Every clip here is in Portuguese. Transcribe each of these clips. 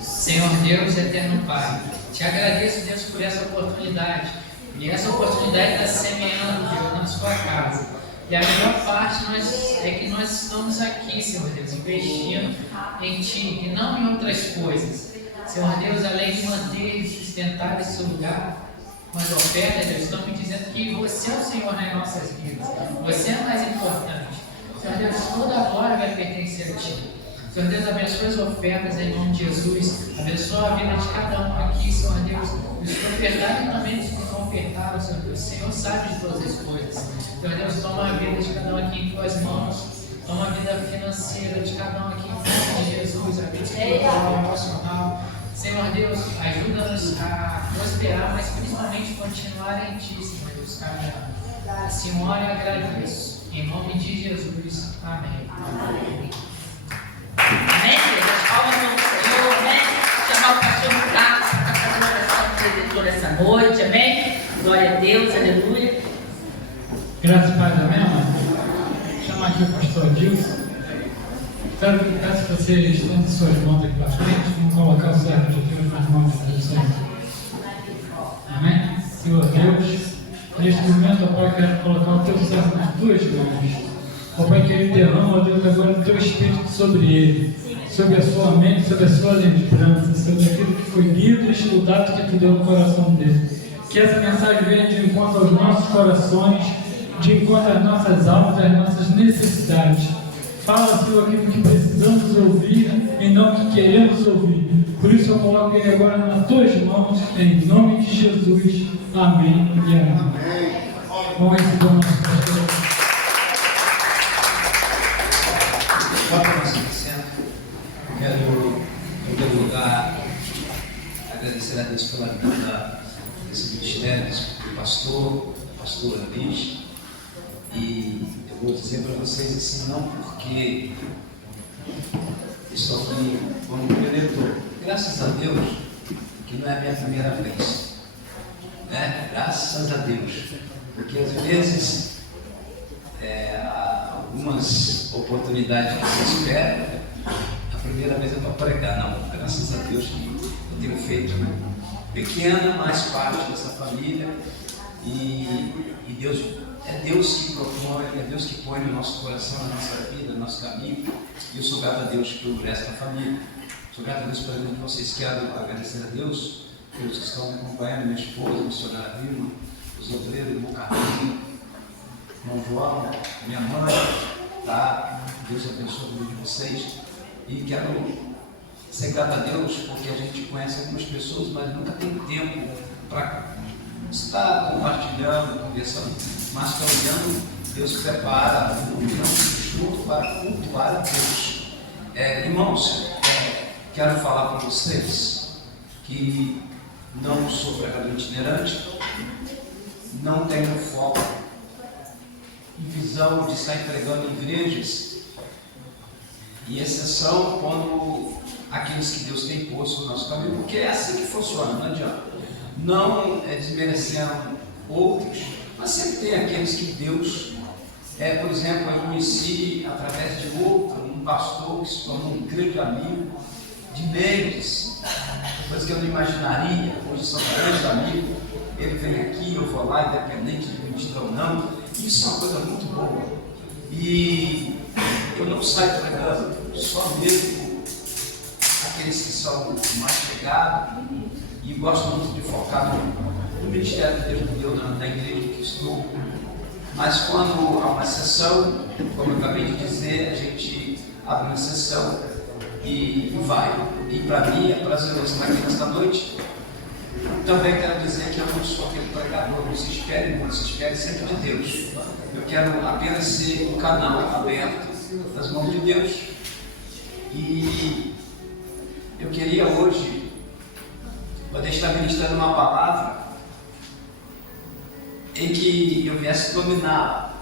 Senhor Deus, eterno Pai, te agradeço, Deus, por essa oportunidade. E essa oportunidade está semeando, Deus, na sua casa. E a melhor parte é que nós estamos aqui, Senhor Deus, investindo em Ti e não em outras coisas. Senhor Deus, além de manter e sustentar esse lugar com as ofertas, Deus, estamos dizendo que você é o Senhor nas nossas vidas. Você é mais importante. Senhor Deus, toda a glória vai pertencer a Ti. Senhor Deus, abençoe as ofertas em nome de Jesus. Abençoa a vida de cada um aqui, Senhor Deus. Os que ofertaram e também os que não ofertaram, Senhor Deus. O Senhor sabe de todas as coisas. Senhor Deus, toma a vida de cada um aqui em Tuas mãos. Toma a vida financeira de cada um aqui em nome de Jesus. A vida espiritual, emocional. Senhor Deus, ajuda-nos a prosperar, mas principalmente continuar em Ti, Senhor Deus, caminhando. Senhor, eu agradeço. Em nome de Jesus. Amém. Amém. Amém, queridas? Palmas ao Senhor, amém? Chamar o pastor Carlos para fazer uma oração do preditor essa noite, amém? Glória a Deus, aleluia. Graças a Deus, amém, amém? Chamar aqui o pastor Adilson. Peço que você estenda suas mãos aqui para frente, vamos colocar o servo de Deus nas mãos de Deus. Amém? Senhor Deus, neste momento, ó Pai, eu quero colocar o teu servo nas tuas mãos. Ó Pai querido, derrama, ó Deus, agora o teu Espírito sobre ele, sobre a sua mente, sobre a sua lembrança, sobre aquilo que foi lido e estudado que tu deu no coração dele. Que essa mensagem venha de encontro aos nossos corações, de encontro às nossas almas, às nossas necessidades. Fala, Senhor, aquilo que precisamos ouvir e não que queremos ouvir. Por isso eu coloco ele agora nas tuas mãos, em nome de Jesus. Amém e amém. Vamos receber o nosso pastor. Quero, em primeiro lugar, agradecer a Deus pela vida desse ministério, do pastor, da pastora Liz. E eu vou dizer para vocês assim, não porque estou aqui como preletor, graças a Deus, que não é a minha primeira vez, né? Graças a Deus, porque às vezes algumas oportunidades que se esperam, a primeira vez eu vou pregar, não, graças a Deus que eu tenho feito pequena, mais parte dessa família, e Deus, é Deus que propõe, é Deus que põe no nosso coração, na nossa vida, no nosso caminho, e eu sou grato a Deus pelo resto da família. Sou grato a Deus pela vida de vocês. Quero agradecer a Deus pelos que estão me acompanhando, minha esposa, a missionária Vilma, os obreiros, irmão Carlinhos, irmão João, minha mãe, tá? Deus abençoe a vida de vocês. E quero ser grato a Deus porque a gente conhece algumas pessoas, mas nunca tem tempo para estar compartilhando, conversando, mas que olhando, Deus prepara um junto para cultuar a Deus. Irmãos, quero falar para vocês que não sou pregador itinerante, não tenho foco e visão de estar pregando em igrejas, e exceção quando aqueles que Deus tem posto no nosso caminho, porque é assim que funciona, não adianta. Não desmerecendo outros, mas sempre tem aqueles que Deus, por exemplo, eu conheci através de outro, um pastor que se tornou um grande amigo de meses, coisas que eu não imaginaria, hoje são grandes amigos, ele vem aqui, eu vou lá, independente de ministrar ou não, isso é uma coisa muito boa, e eu não saio pregando, só mesmo aqueles que são mais chegados, e gosto muito de focar no ministério que Deus me deu na igreja que estou. Mas quando há uma sessão, como eu acabei de dizer, a gente abre uma sessão e vai. E para mim é prazeroso estar aqui nesta noite. Também quero dizer que eu não sou aquele pregador, não se espere sempre de Deus. Eu quero apenas ser um canal aberto nas mãos de Deus E eu queria hoje poder estar ministrando uma palavra em que eu viesse dominá-la,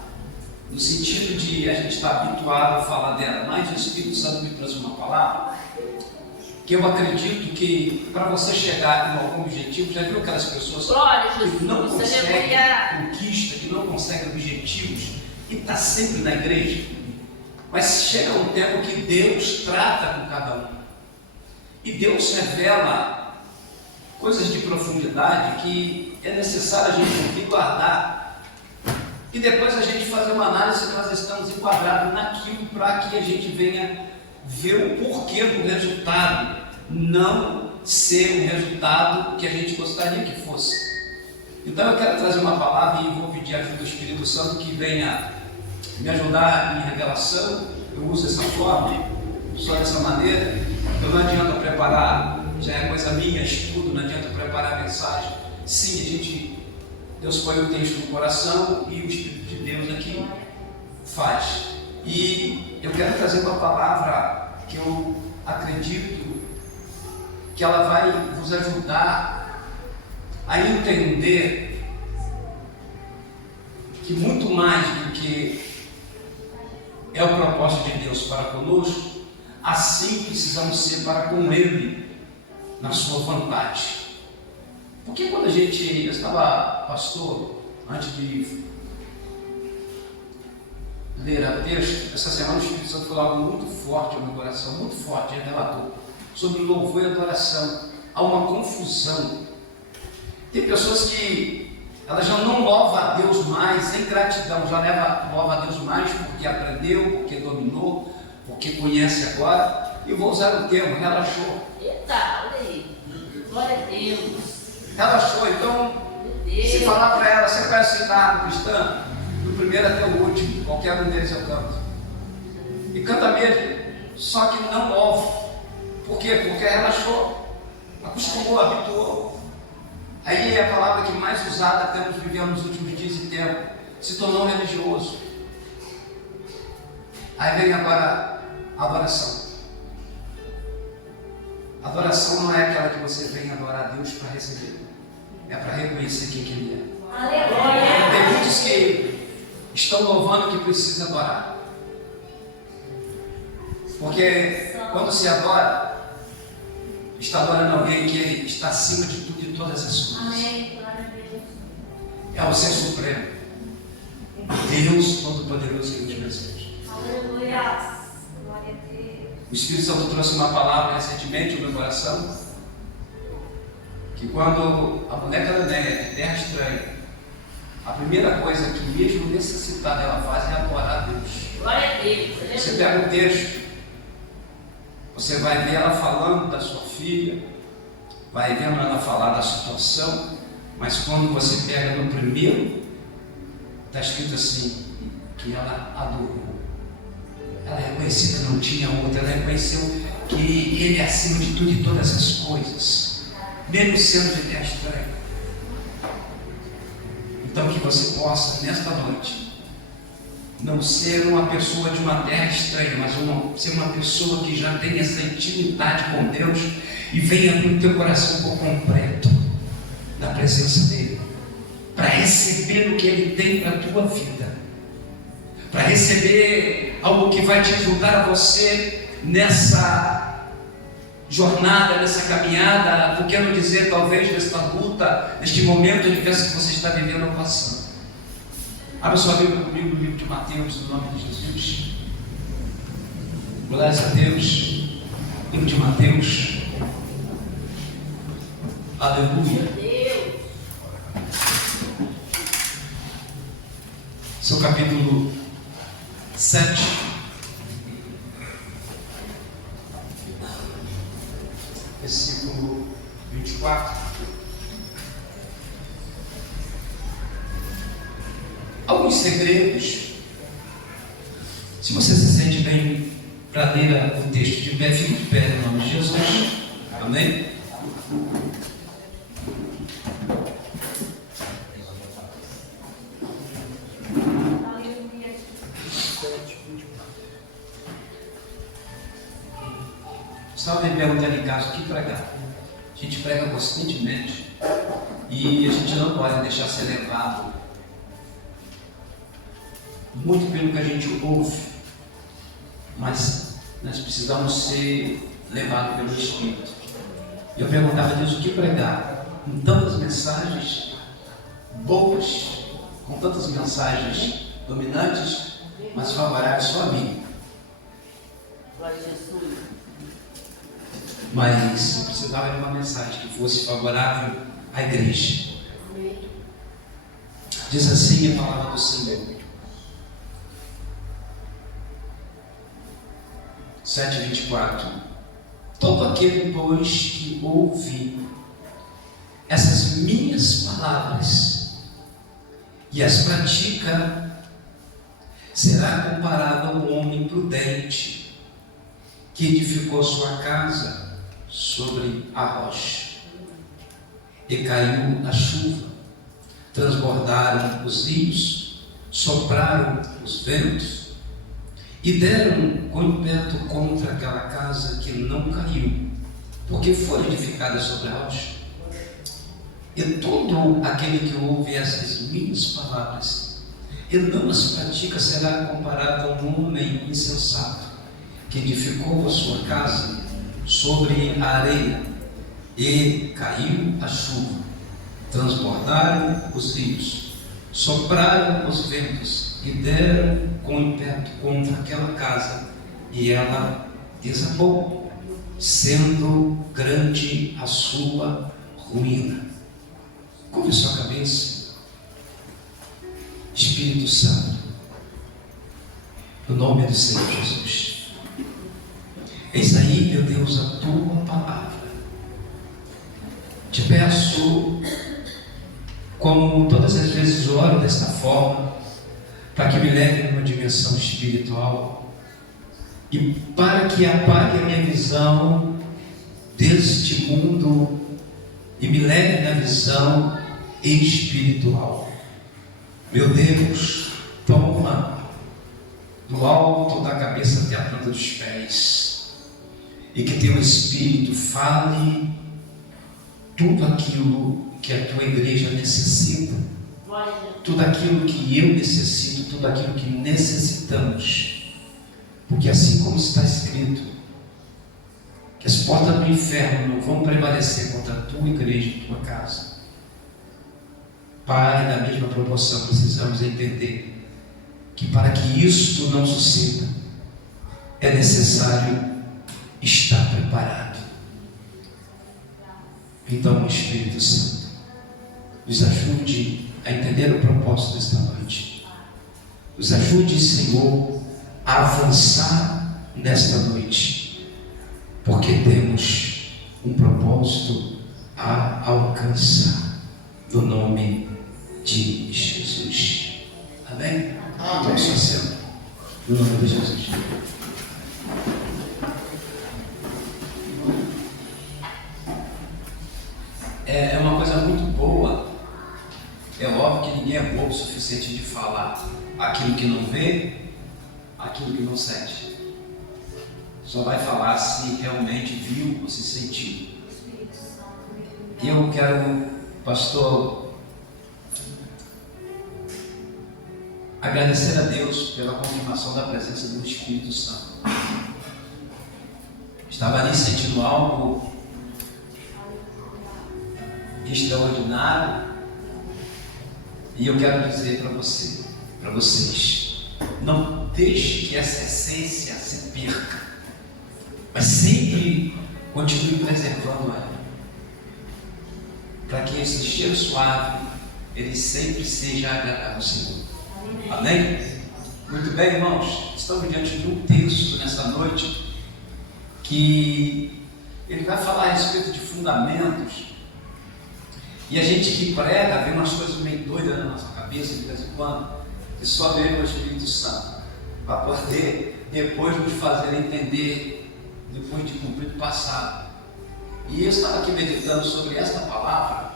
no sentido de a gente estar habituado a falar dela, mas o Espírito Santo me trouxe uma palavra que eu acredito que para você chegar em algum objetivo, já viu aquelas pessoas que não conseguem conquista, que não conseguem objetivos e está sempre na igreja? Mas chega um tempo que Deus trata com cada um e Deus revela coisas de profundidade que é necessário a gente ouvir e guardar, e depois a gente fazer uma análise se nós estamos enquadrados naquilo, para que a gente venha ver o porquê do resultado não ser o resultado que a gente gostaria que fosse. Então eu quero trazer uma palavra e vou pedir a ajuda do Espírito Santo que venha me ajudar em revelação. Eu uso essa forma, só dessa maneira. Eu não adianta preparar, já é coisa minha, estudo, não adianta preparar a mensagem. Sim, Deus põe o texto no coração e o Espírito de Deus aqui faz. E eu quero trazer uma palavra que eu acredito que ela vai vos ajudar a entender que muito mais do que é o propósito de Deus para conosco, assim precisamos ser para com Ele, na sua vontade. Porque quando eu estava pastor, antes de ler a texto, essa semana o Espírito Santo falou algo muito forte ao meu coração, muito forte, revelador, sobre louvor e adoração. Há uma confusão. Tem pessoas que elas já não louvam a Deus mais em gratidão, já louva a Deus mais porque aprendeu, porque dominou, porque conhece agora. E vou usar o termo, relaxou. Eita, olha aí. Glória a Deus. Relaxou. Então, se falar para ela, você conhece o hino cristão? Do primeiro até o último, qualquer um deles eu canto. E canta mesmo, só que não louva. Por quê? Porque relaxou, acostumou, habituou. Aí é a palavra que mais usada temos vivendo nos últimos dias e tempos. Se tornou religioso. Aí vem agora a adoração. Adoração não é aquela que você vem adorar a Deus para receber. É para reconhecer quem que Ele é. Aleluia. Tem muitos que estão louvando que precisa adorar. Porque quando se adora, está adorando alguém que está acima de tudo e todas as coisas. Amém. Glória a Deus. É o Ser Supremo. Deus Todo-Poderoso que nos deseja. Aleluia. Glória a Deus. O Espírito Santo trouxe uma palavra recentemente no meu coração, que quando a mulher cananeia de terra estranha, a primeira coisa que mesmo necessitada ela faz é adorar a Deus. Glória a Deus. Você pega o texto, você vai ver ela falando da sua filha, vai vendo ela falar da situação, mas quando você pega no primeiro, está escrito assim, que ela adorou. Ela reconheceu que não tinha outra, ela reconheceu que Ele é acima de tudo e todas as coisas, mesmo sendo de terra estranha. Então que você possa, nesta noite, não ser uma pessoa de uma terra estranha, mas ser uma pessoa que já tem essa intimidade com Deus e venha abrir o teu coração por completo na presença dEle, para receber o que Ele tem para a tua vida, para receber algo que vai te ajudar a você nessa jornada, nessa caminhada, por que não dizer talvez nesta luta, neste momento adverso que você está vivendo ou passando. Abra sua Bíblia comigo no livro de Mateus, no nome de Jesus. Glórias a Deus. Livro de Mateus. Aleluia. Deus. Seu capítulo 7. Versículo 24. Alguns segredos. Se você se sente bem para ler o texto de pé, fique de pé no nome de Jesus. Amém? Estava me perguntando em casa o que pregar. A gente prega constantemente e a gente não pode deixar ser levado muito pelo que a gente ouve, mas nós precisamos ser levados pelo Espírito. Eu perguntava a Deus o que pregar, com tantas mensagens boas, com tantas mensagens dominantes, mas favoráveis só a mim. Mas eu precisava de uma mensagem que fosse favorável à igreja. Diz assim a palavra do Senhor, 7:24. Todo aquele, pois, que ouve essas minhas palavras e as pratica, será comparado a um homem prudente que edificou sua casa sobre a rocha. E caiu a chuva, transbordaram os rios, sopraram os ventos e deram com ímpeto contra aquela casa, que não caiu, porque foi edificada sobre a rocha. E todo aquele que ouve essas minhas palavras e não as pratica será comparado a um homem insensato que edificou a sua casa sobre a areia, e caiu a chuva, transbordaram os rios, sopraram os ventos e deram com ímpeto contra aquela casa, e ela desabou, sendo grande a sua ruína. Curve sua cabeça. Espírito Santo, no nome do Senhor Jesus, eis aí, meu Deus, a tua palavra. Te peço, como todas as vezes oro desta forma, para que me leve numa dimensão espiritual e para que apague a minha visão deste mundo e me leve na visão espiritual. Meu Deus, toma do alto da cabeça até a planta dos pés, e que teu Espírito fale tudo aquilo que a tua igreja necessita, tudo aquilo que eu necessito, tudo aquilo que necessitamos, porque assim como está escrito, que as portas do inferno não vão prevalecer contra a tua igreja e tua casa. Pai, na mesma proporção, precisamos entender que para que isto não suceda, é necessário estar preparado. Então, Espírito Santo, nos ajude a entender o propósito desta noite. Nos ajude, Senhor, a avançar nesta noite, porque temos um propósito a alcançar, no nome de Jesus. Amém? Então, só sendo, no nome de Jesus. É uma coisa muito boa. É óbvio que ninguém é bobo o suficiente de falar aquilo que não vê, aquilo que não sente. Só vai falar se realmente viu ou se sentiu. E eu quero, pastor, agradecer a Deus pela confirmação da presença do Espírito Santo. Estava ali sentindo algo extraordinário, e eu quero dizer para você, para vocês, não deixe que essa essência se perca, mas sempre continue preservando ela, para que esse cheiro suave ele sempre seja agradável ao Senhor. Amém? Muito bem, irmãos, estamos diante de um texto nessa noite que ele vai falar a respeito de fundamentos. E a gente que prega vê umas coisas meio doidas na nossa cabeça de vez em quando, que só veio o Espírito Santo para poder depois nos fazer entender, depois de cumprir o passado. E eu estava aqui meditando sobre esta palavra,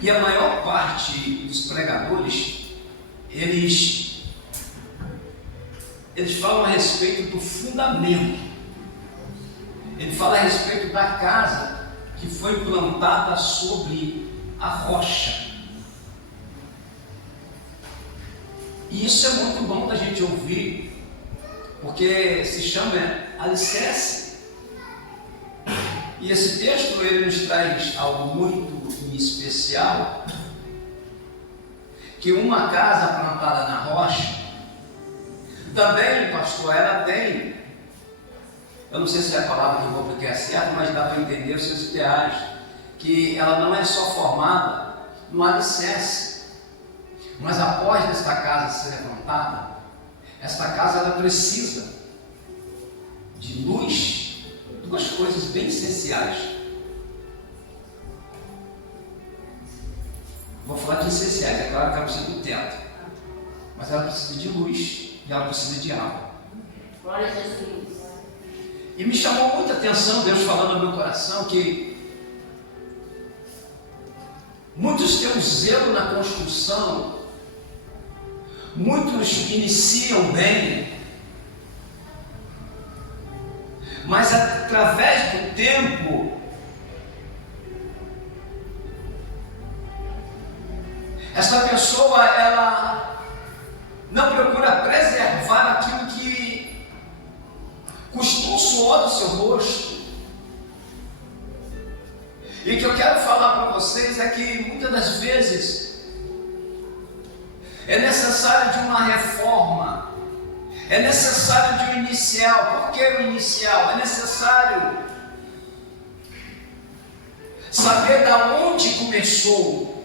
e a maior parte dos pregadores, eles falam a respeito do fundamento. Ele fala a respeito da casa que foi plantada sobre a rocha. E isso é muito bom da gente ouvir, porque se chama alicerce. E esse texto ele nos traz algo muito especial, que uma casa plantada na rocha, também, pastor, ela tem, eu não sei se é a palavra que eu vou aplicar certa, mas dá para entender os seus ideais, que ela não é só formada no alicerce, mas após esta casa ser levantada, esta casa ela precisa de luz, duas coisas bem essenciais. Vou falar de essenciais, é claro que ela precisa do teto, mas ela precisa de luz e ela precisa de água. Glória a Jesus. E me chamou muita atenção Deus falando no meu coração que muitos têm um zelo na construção, muitos iniciam bem, mas através do tempo, essa pessoa ela não procura preservar aquilo que custou o suor do seu rosto. E o que eu quero falar para vocês é que muitas das vezes é necessário de uma reforma, é necessário de um inicial. Por que o inicial? É necessário saber da onde começou,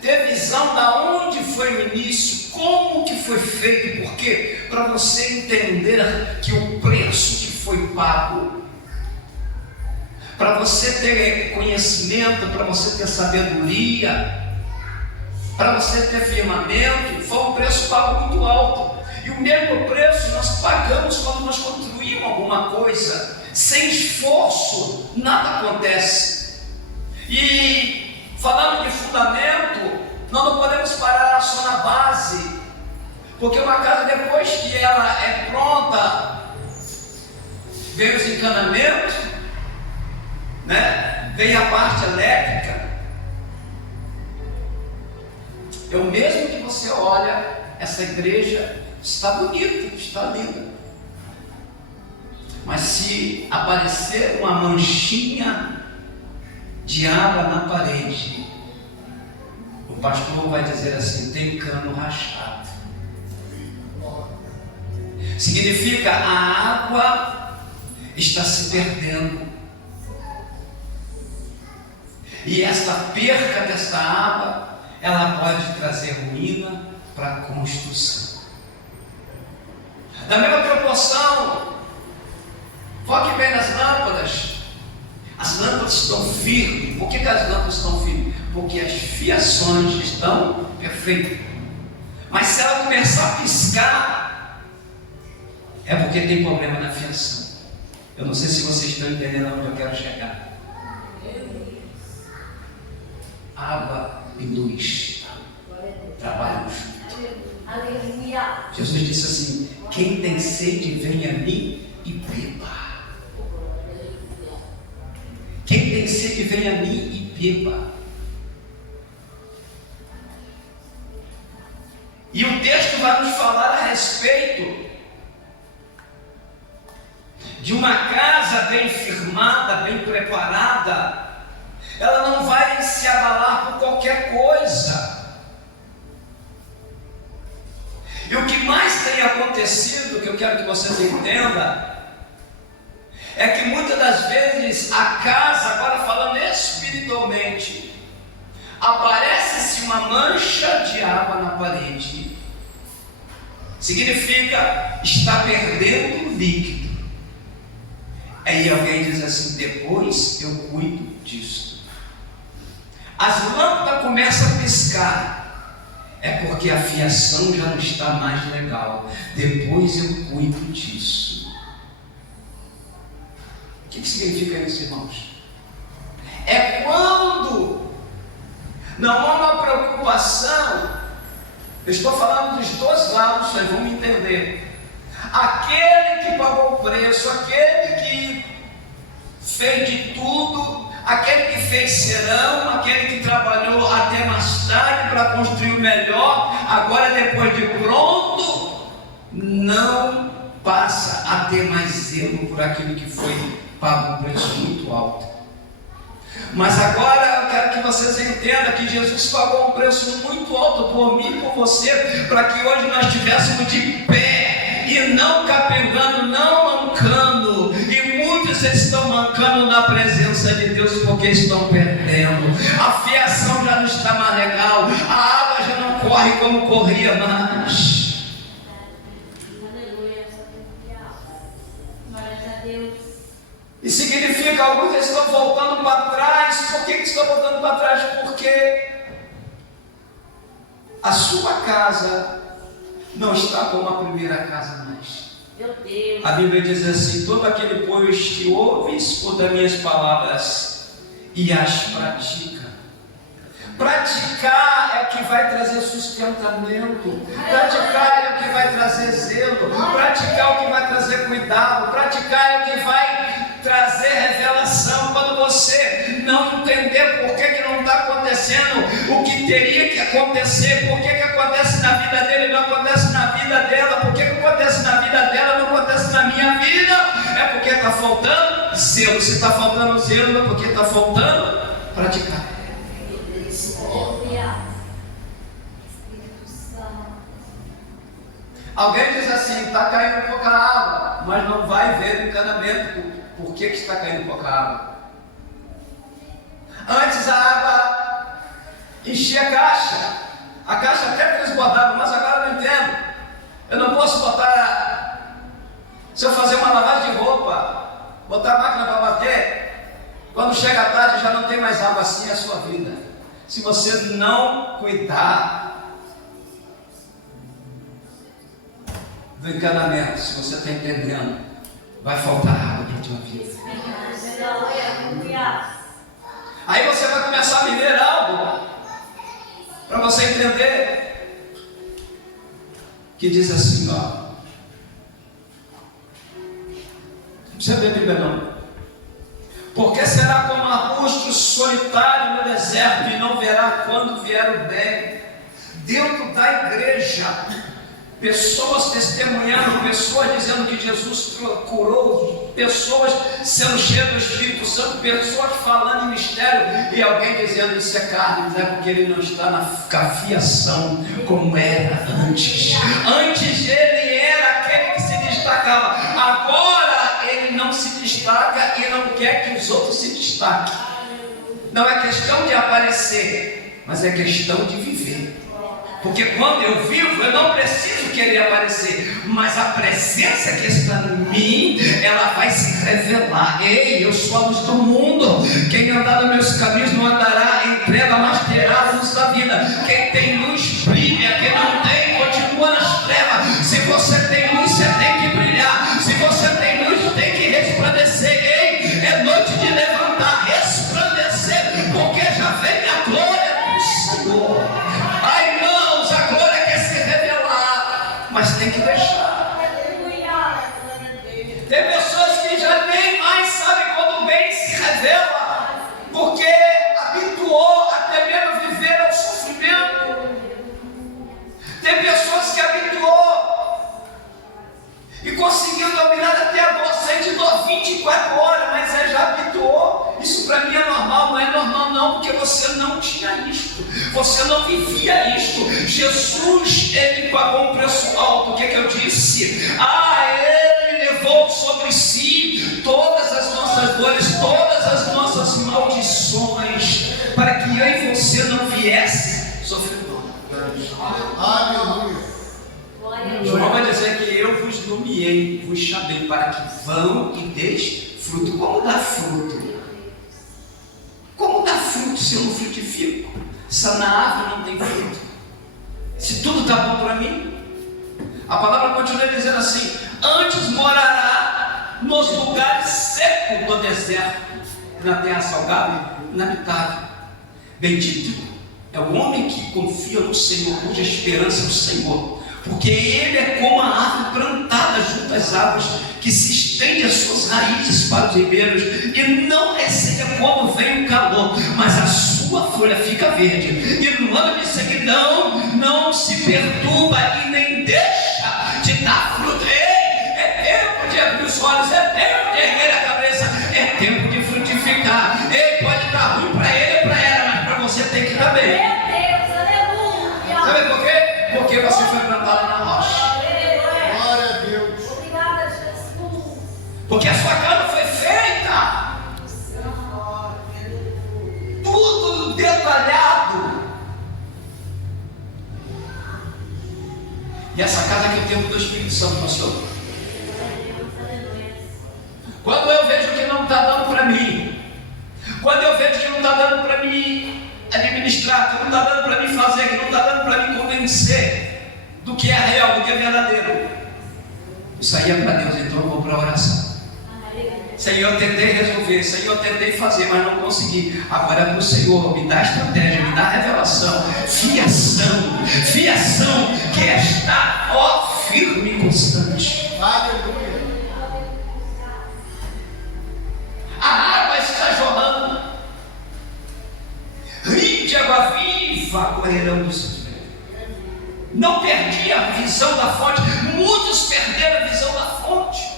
ter visão da onde foi o início, como que foi feito. Por quê? Para você entender que o preço que foi pago, para você ter conhecimento, para você ter sabedoria, para você ter firmamento, foi um preço pago muito alto. E o mesmo preço nós pagamos quando nós construímos alguma coisa. Sem esforço, nada acontece. E falando de fundamento, nós não podemos parar só na base, porque uma casa, depois que ela é pronta, vem os encanamentos, né? Vem a parte elétrica. É o mesmo que você olha, essa igreja está bonita, está linda, mas se aparecer uma manchinha de água na parede, o pastor vai dizer assim: tem cano rachado. Significa a água está se perdendo. E esta perca desta água, ela pode trazer ruína para a construção. Da mesma proporção, foque bem nas lâmpadas. As lâmpadas estão firmes. Por que as lâmpadas estão firmes? Porque as fiações estão perfeitas. Mas se ela começar a piscar, é porque tem problema na fiação. Eu não sei se vocês estão entendendo onde eu quero chegar. Água e luz trabalham juntos. Jesus disse assim: quem tem sede, venha a mim e beba. Quem tem sede, venha a mim e beba. E o texto vai nos falar a respeito de uma casa bem firmada, bem preparada. Ela não vai se abalar por qualquer coisa. E o que mais tem acontecido, que eu quero que vocês entendam, é que muitas das vezes a casa, agora falando espiritualmente, aparece-se uma mancha de água na parede. Significa está perdendo o líquido. Aí alguém diz assim: depois eu cuido disso. As lâmpadas começam a piscar, é porque a fiação já não está mais legal. Depois eu cuido disso. O que significa isso, irmãos? É quando não há uma preocupação. Eu estou falando dos dois lados, vocês vão me entender. Aquele que pagou o preço, aquele que fez de tudo, aquele que fez serão, aquele que trabalhou até mais tarde para construir o melhor, agora depois de pronto, não passa a ter mais zelo por aquilo que foi pago um preço muito alto. Mas agora eu quero que vocês entendam que Jesus pagou um preço muito alto por mim e por você, para que hoje nós estivéssemos de pé e não capengando, não mancando. E muitos estão mancando na presença de Deus porque estão perdendo. A fiação já não está mais legal, a água já não corre como corria mais. E significa, alguns estão voltando para trás. Por que estão voltando para trás? Porque a sua casa não está como a primeira casa mais. Meu Deus. A Bíblia diz assim: todo aquele pois que ouve e escuta minhas palavras e as pratica. Praticar é o que vai trazer sustentamento, praticar é o que vai trazer zelo, praticar é o que vai trazer cuidado, praticar é o que vai trazer revelação. Quando você não entender por que não está acontecendo o que teria que acontecer, por que acontece na vida dele e não acontece na vida dela, por que acontece na vida dela e não acontece na minha vida, é porque está faltando zelo. Se está faltando zelo, é porque está faltando praticar. Alguém diz assim: está caindo pouca água, mas não vai ver o encanamento. Por que está caindo pouca água? Antes a água enchia a caixa até transbordava, mas agora eu não entendo. Eu não posso botar, se eu fazer uma lavagem de roupa, botar a máquina para bater, quando chega a tarde já não tem mais água. Assim é a sua vida. Se você não cuidar do encanamento, se você está entendendo, vai faltar água para a tua vida. Aí você vai começar a viver algo para você entender, que diz assim, ó, não precisa ver Bíblia não. Porque será como um arbusto solitário no deserto e não verá quando vier o bem. Dentro da igreja, pessoas testemunhando, pessoas dizendo que Jesus curou, pessoas sendo cheias do Espírito Santo, pessoas falando em mistério, e alguém dizendo: isso é carne, mas é porque ele não está na fiação como era antes. Antes ele era aquele que se destacava, agora ele não se destaca e não quer que os outros se destaquem. Não é questão de aparecer, mas é questão de viver. Porque quando eu vivo, eu não preciso querer aparecer, mas a presença que está em mim, ela vai se revelar. Ei, eu sou a luz do mundo. Quem andar nos meus caminhos não andará em trevas, mas terá a luz da vida. Quem tem luz brilha, quem não tem continua nas trevas. Se você tem luz, você tem que brilhar. Se você tem luz, tem que resplandecer. Ei, é noite de levantar, resplandecer, porque já vem a glória do Senhor. Ai, irmãos, a glória quer se revelar, mas tem que deixar. Tem pessoas que já nem mais sabem quando o bem se revela, porque habituou até mesmo viver ao sofrimento. Tem pessoas que habituou e conseguiu dominar até a dor, sente dor 24 horas, mas já habituou. Isso para mim é normal. Não é normal não, porque você não tinha isto, você não vivia isto. Jesus, ele pagou um preço alto. O que eu disse? Ele levou sobre si todas as nossas dores, todas as nossas maldições, para que eu e você não viesse sofrer dor. Aleluia. João vai dizer que eu vos nomeei, vos chamei para que vão e deis fruto. Como dá fruto? Como dá fruto se eu não frutifico? Se na árvore não tem fruto? Se tudo está bom para mim? A palavra continua dizendo assim: antes morará nos lugares secos do deserto, na terra salgada e inabitável. Bendito é o homem que confia no Senhor, cuja esperança é o Senhor. Porque ele é como a árvore plantada junto às águas, que se estende as suas raízes para os ribeiros, e não receia quando vem o calor, mas a sua folha fica verde, e no ano de seguidão não se perturba e nem deixa de dar fruto. Ei, é tempo de abrir os olhos, é tempo de erguer a cabeça, é tempo de frutificar. Ei, pode estar ruim para ele ou para ela, mas para você tem que estar bem. Meu Deus, aleluia. Sabe por quê? Porque você foi plantado na rocha. Glória a Deus. Obrigada, Jesus. Porque a sua casa foi feita, tudo detalhado. E essa casa aqui é o templo do Espírito Santo, pastor. Quando eu vejo que não está dando para mim, quando eu vejo que não está dando para mim administrar, que não está dando para mim fazer, que não está dando para mim convencer do que é real, do que é verdadeiro, isso aí é para Deus, então eu vou para a oração. Senhor, eu tentei resolver, Senhor, eu tentei fazer, mas não consegui. Agora é para o Senhor, me dá estratégia, me dá revelação, fiação, que está, ó, firme e constante. Aleluia. A água está jorrando, rio de água viva correrão dos seus pés. Não perdi a visão da fonte, muitos perderam a visão da fonte.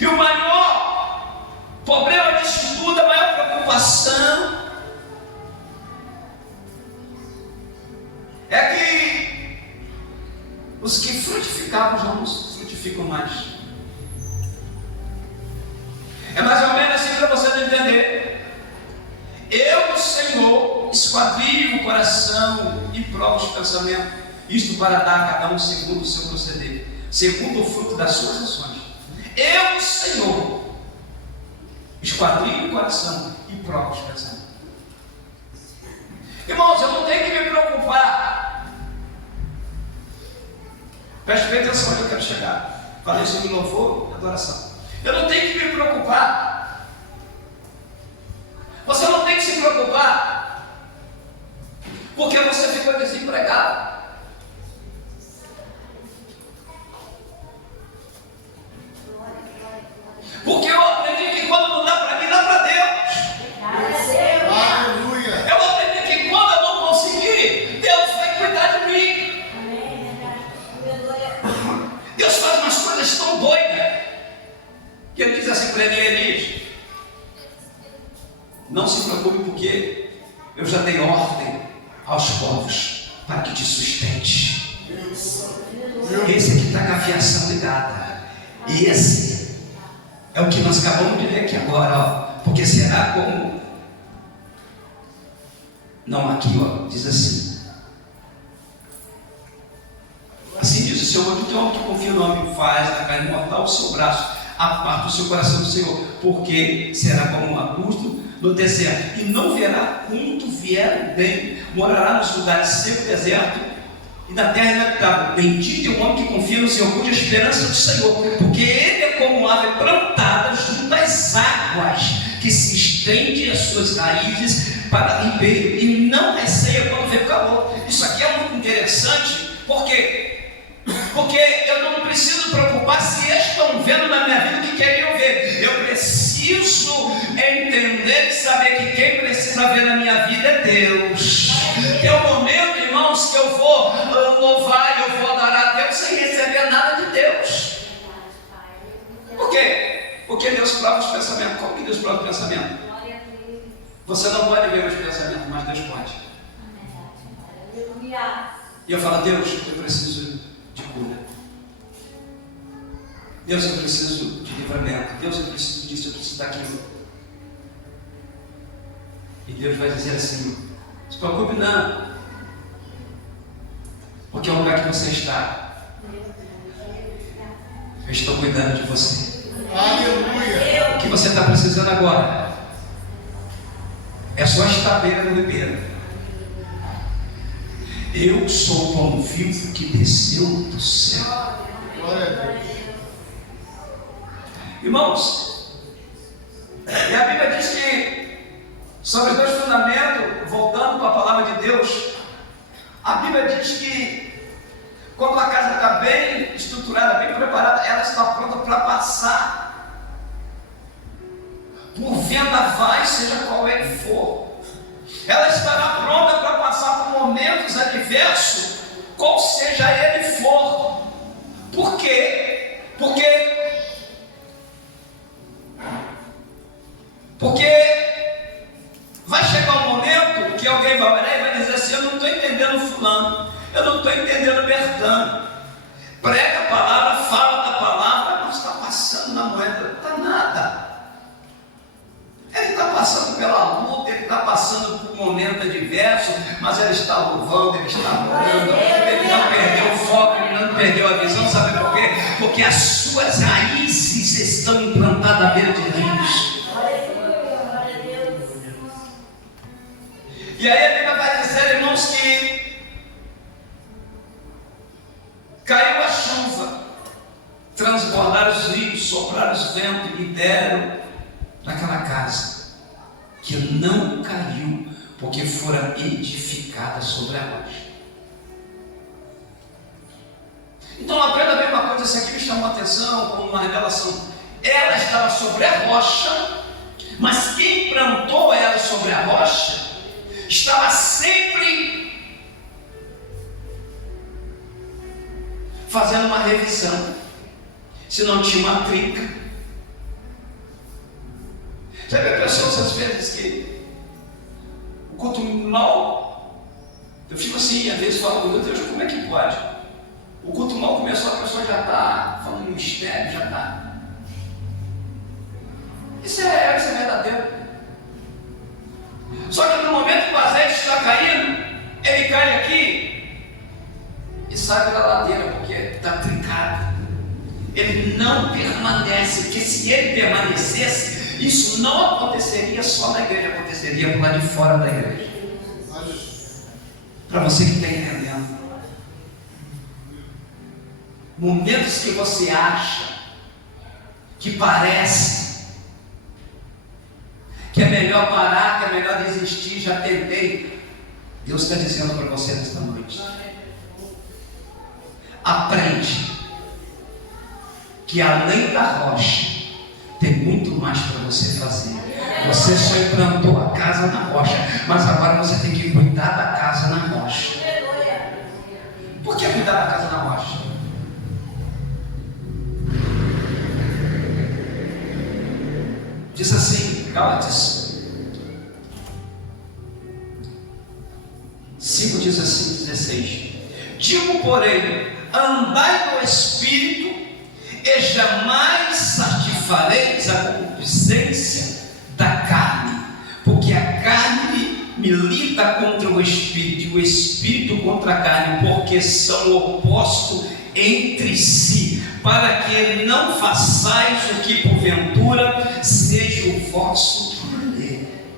E o maior problema disso tudo, a maior preocupação é que os que frutificavam já não frutificam mais. É mais ou menos assim para você não entender. Eu, Senhor, esquadrio o coração e provo os pensamentos, isto para dar a cada um segundo o seu proceder, segundo o fruto das suas ações. Eu, Senhor, esquadrio o coração e provo os pensamentos. Irmãos, eu não tenho que me preocupar. Preste bem atenção onde eu quero chegar. Falei sobre louvor e adoração. Eu não tenho que me preocupar. Você não tem que se preocupar porque você ficou desempregado. Porque eu aprendi que quando não dá para mim, dá para Deus. Aleluia. Eu aprendi que quando eu não conseguir, Deus vai cuidar de mim. Deus faz umas coisas tão doidas que ele diz assim para Elias: não se preocupe, porque eu já dei ordem aos povos para que te sustente. Esse aqui está com a fiação ligada. E esse é o que nós acabamos de ver aqui agora, ó. Porque será como. Não, aqui, ó, diz assim. Assim diz o Senhor: que tem homem que confia no homem, faz da carne mortal o seu braço, aparte o seu coração do Senhor, porque será como um arbusto no deserto, e não verá quando vier o bem, morará nos lugares secos, deserto, e da terra inabitável. Bendito é o homem que confia no Senhor, cuja esperança é do Senhor, porque ele é como ave plantada junto às águas, que se estende as suas raízes para ribeiro, e não receia quando vem o calor. Isso aqui é muito interessante, porque eu não preciso preocupar se eles estão vendo na minha vida o que queriam ver. Eu preciso entender e saber que quem precisa ver na minha vida é Deus. É o momento, irmãos, que eu vou louvar, eu vou adorar a Deus sem receber nada de Deus. Por quê? Porque Deus prova os pensamentos. Como que Deus prova o pensamento? Você não pode ver os pensamentos, mas Deus pode. E eu falo: Deus, eu preciso de cura. Deus, eu preciso de livramento. Deus, eu preciso disso, eu preciso daquilo. E Deus vai dizer assim: não se preocupe não, porque é o lugar que você está. Eu estou cuidando de você. Aleluia. O que você está precisando agora é só estar à beira do ribeiro. Eu sou o pão vivo que desceu do céu. Glória a Deus. Irmãos, e a Bíblia diz que sobre os dois fundamentos, voltando para a palavra de Deus, a Bíblia diz que Quando a casa está bem estruturada, bem preparada, ela está pronta para passar por vendaval, seja qual é que for. Ela estará pronta para passar por momentos adversos, qual seja ele for. Por quê? Porque vai chegar um momento que alguém vai olhar e vai dizer assim: eu não estou entendendo fulano, eu não estou entendendo Bertano. Prega a palavra, fala da palavra, mas está passando na moeda, não está nada. Ele está passando pela luta, ele está passando por um momento adverso, mas ele está louvando, ele está adorando, ele não perdeu o foco, ele não perdeu a visão. Sabe por quê? Porque as suas raízes estão implantadas à beira de rios. E aí a Bíblia vai dizer, irmãos, que caiu a chuva, transbordaram os rios, sopraram os ventos e deram naquela casa, que não caiu, porque fora edificada sobre a rocha. Então aprenda bem uma coisa, isso aqui me chamou a atenção como uma revelação. Ela estava sobre a rocha, mas quem plantou ela sobre a rocha estava sempre fazendo uma revisão, se não tinha uma trinca. Sabe a pessoas às vezes que o culto mal, eu fico assim, às vezes falo, meu Deus, como é que pode? O culto mal começou, a pessoa já está falando em mistério, já está. Isso é verdadeiro. Só que no momento que o azeite está caindo, ele cai aqui e sai pela ladeira, porque está trincado. Ele não permanece, porque se ele permanecesse, isso não aconteceria só na igreja, aconteceria por lá de fora da igreja. Para você que está entendendo. Momentos que você acha, que parece, que é melhor parar, que é melhor desistir, já tentei. Deus está dizendo para você nesta noite: aprende que além da rocha tem muito mais para você fazer. Você só implantou a casa na rocha, mas agora você tem que cuidar da casa na rocha. Por que cuidar da casa na rocha? Diz assim, Gálatas 5 diz assim, 16: digo, porém, andai no Espírito, e jamais satisfareis a concupiscência da carne, porque a carne milita contra o Espírito, e o Espírito contra a carne, porque são opostos entre si, para que não façais o que porventura seja o vosso querer.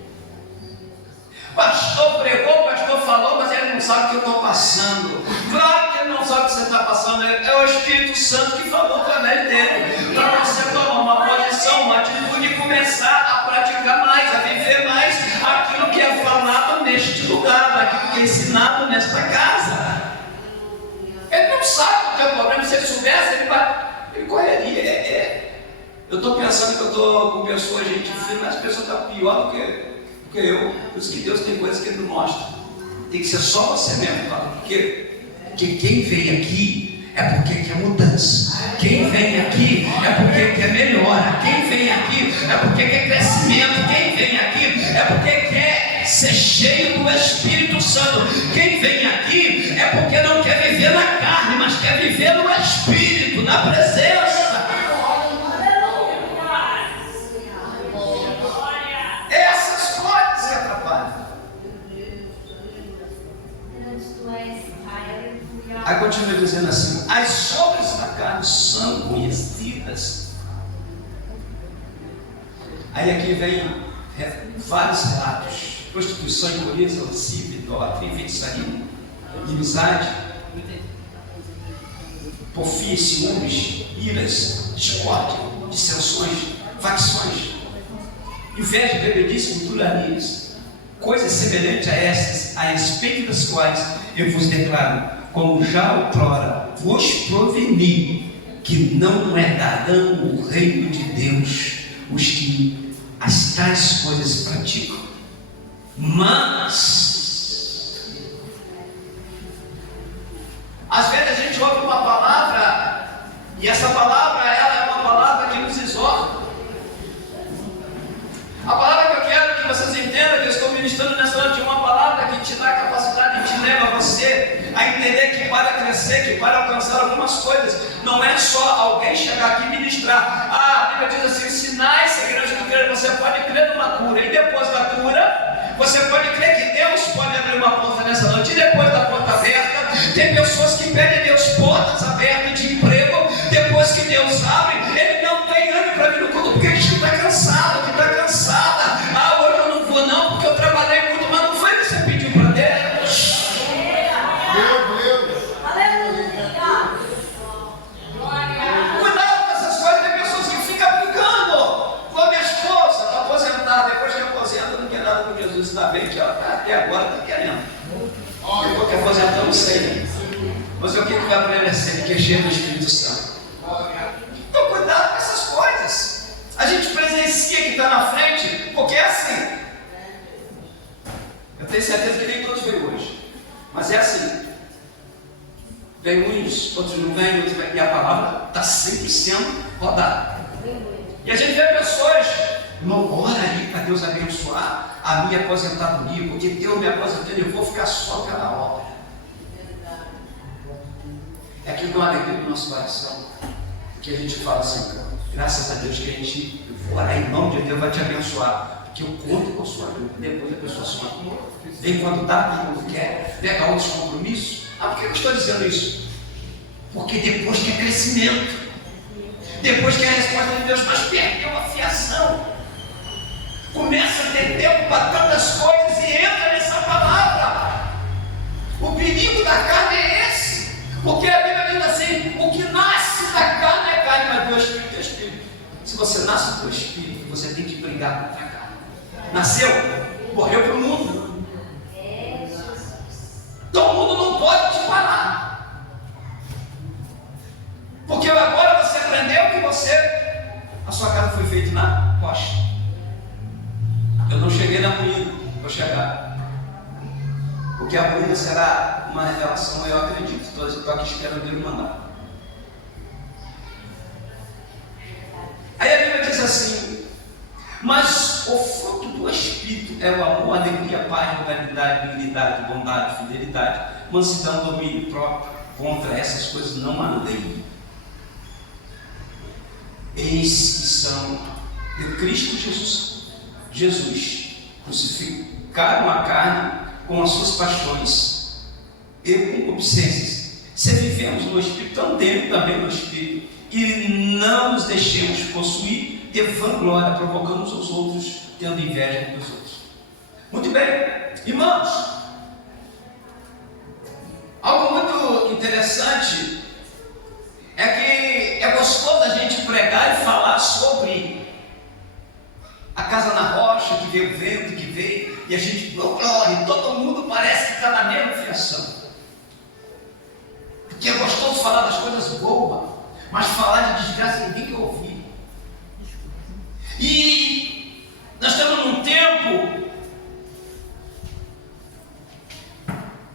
Pastor pregou, pastor falou, mas ele não sabe o que eu estou passando. Claro que ele não sabe o que você está passando. É o Espírito Santo que falou através dele, para você tomar uma posição, uma atitude e começar a praticar mais, a viver mais aquilo que é falado neste lugar, aquilo que é ensinado nesta casa. Ele não sabe o que é o problema. Se ele soubesse, ele correria. Eu estou pensando que eu estou com pessoas, gente fina, mas a pessoa está pior do que eu. Por isso que Deus tem coisas que Ele não mostra. Tem que ser só você mesmo, porque quem vem aqui é porque quer mudança. Quem vem aqui é porque quer melhora. Quem vem aqui é porque quer crescimento. Quem vem aqui é porque quer ser cheio do Espírito Santo. Quem vem aqui é porque não quer viver na carne, mas quer viver no Espírito, na presença. Essas coisas que atrapalham. Aí continua dizendo assim: as obras da carne são conhecidas. Aí aqui vem vários relatos: prostituição, impureza, lascívia, idolatria, feitiçaria, inimizade, porfia, ciúmes, iras, discórdia, dissensões, facções, inveja, bebedice, culturarias, coisas semelhantes a estas, a respeito das quais eu vos declaro: como já outrora vos proveni, que não herdarão o reino de Deus os que as tais coisas praticam. Mas às vezes a gente ouve uma palavra, e essa palavra ela é uma palavra que nos exorta. A palavra que eu quero que vocês entendam, que eu estou ministrando nessa noite, é uma palavra que te dá a capacidade e te leva você a entender que para crescer, que para alcançar algumas coisas, não é só alguém chegar aqui e ministrar. A Bíblia diz assim: sinais seguirão de crer. Você pode crer numa cura, e depois da cura, você pode crer que Deus pode abrir uma porta nessa noite, e depois da porta aberta, tem pessoas que pedem a Deus portas abertas de emprego. Depois que Deus abre, ele não tem ânimo para vir no culto, porque a gente está cansado, que está cansada. Ah, hoje eu não vou não, porque eu trabalhei muito, mas não foi que você pediu para Deus. Cuidado com essas coisas. Tem pessoas que ficam brincando com a minha esposa, está aposentada, depois que aposenta não quer nada com Jesus, está bem, que ela está até agora está querendo. Depois que aposentar, não sei, mas o que vai prevalecer? Que é cheio do Espírito Santo. Então cuidado com essas coisas. A gente presencia que está na frente, porque é assim. Eu tenho certeza que nem todos veio hoje, mas é assim. Vem uns, outros não vêm, outros vêm, e a palavra está sempre sendo rodada. E a gente vê pessoas, irmão, ora aí para Deus abençoar a minha aposentadoria, porque Deus me aposentou e eu vou ficar só pela obra. É aquilo que é uma alegria do nosso coração, que a gente fala assim: graças a Deus que a gente, eu vou orar em nome de Deus, vai te abençoar, porque eu conto com a sua vida. Depois a pessoa some, vem quando dá, quando quer, pega outros compromissos. Ah, por que eu estou dizendo isso? Porque depois que é crescimento, depois que é a resposta de Deus, mas perdeu a fiação, começa a ter tempo para tantas coisas e entra nessa palavra. O perigo da carne é esse, porque a Bíblia diz assim: o que nasce da carne é carne, mas do Espírito é Espírito. Se você nasce do Espírito, você tem que brigar contra a carne. Nasceu, morreu para o mundo. Então o mundo não pode te parar, porque agora você aprendeu que a sua casa foi feita na rocha. Eu não cheguei na ruína, vou chegar, porque a ruína será uma revelação, eu acredito. Estou aqui esperando Deus mandar. Aí a Bíblia diz assim: mas o fruto do Espírito é o amor, alegria, paz, bondade, dignidade, bondade, fidelidade, mansidão, domínio próprio. Contra essas coisas não há lei. Eis que são de Cristo Jesus crucificaram a carne com as suas paixões e concupiscências. Se vivemos no Espírito, andemos também no Espírito, e não nos deixemos possuir de vanglória, provocando uns aos outros, tendo inveja dos outros. Muito bem, irmãos, algo muito interessante é que é gostoso a gente pregar e falar sobre a casa na rocha, que veio o vento, que veio, e a gente, oh glória, todo mundo parece que está na mesma fiação. Porque é gostoso falar das coisas boas, mas falar de desgraça ninguém quer ouvir. E nós estamos num tempo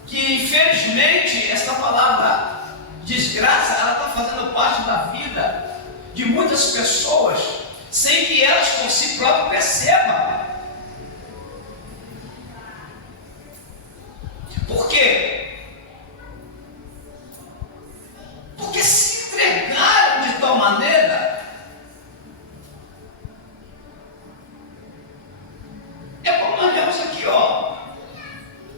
que, infelizmente, essa palavra desgraça, ela está fazendo parte da vida de muitas pessoas, sem que elas por si próprias percebam. Por quê? Porque se entregaram de tal maneira. É como nós vemos aqui, ó.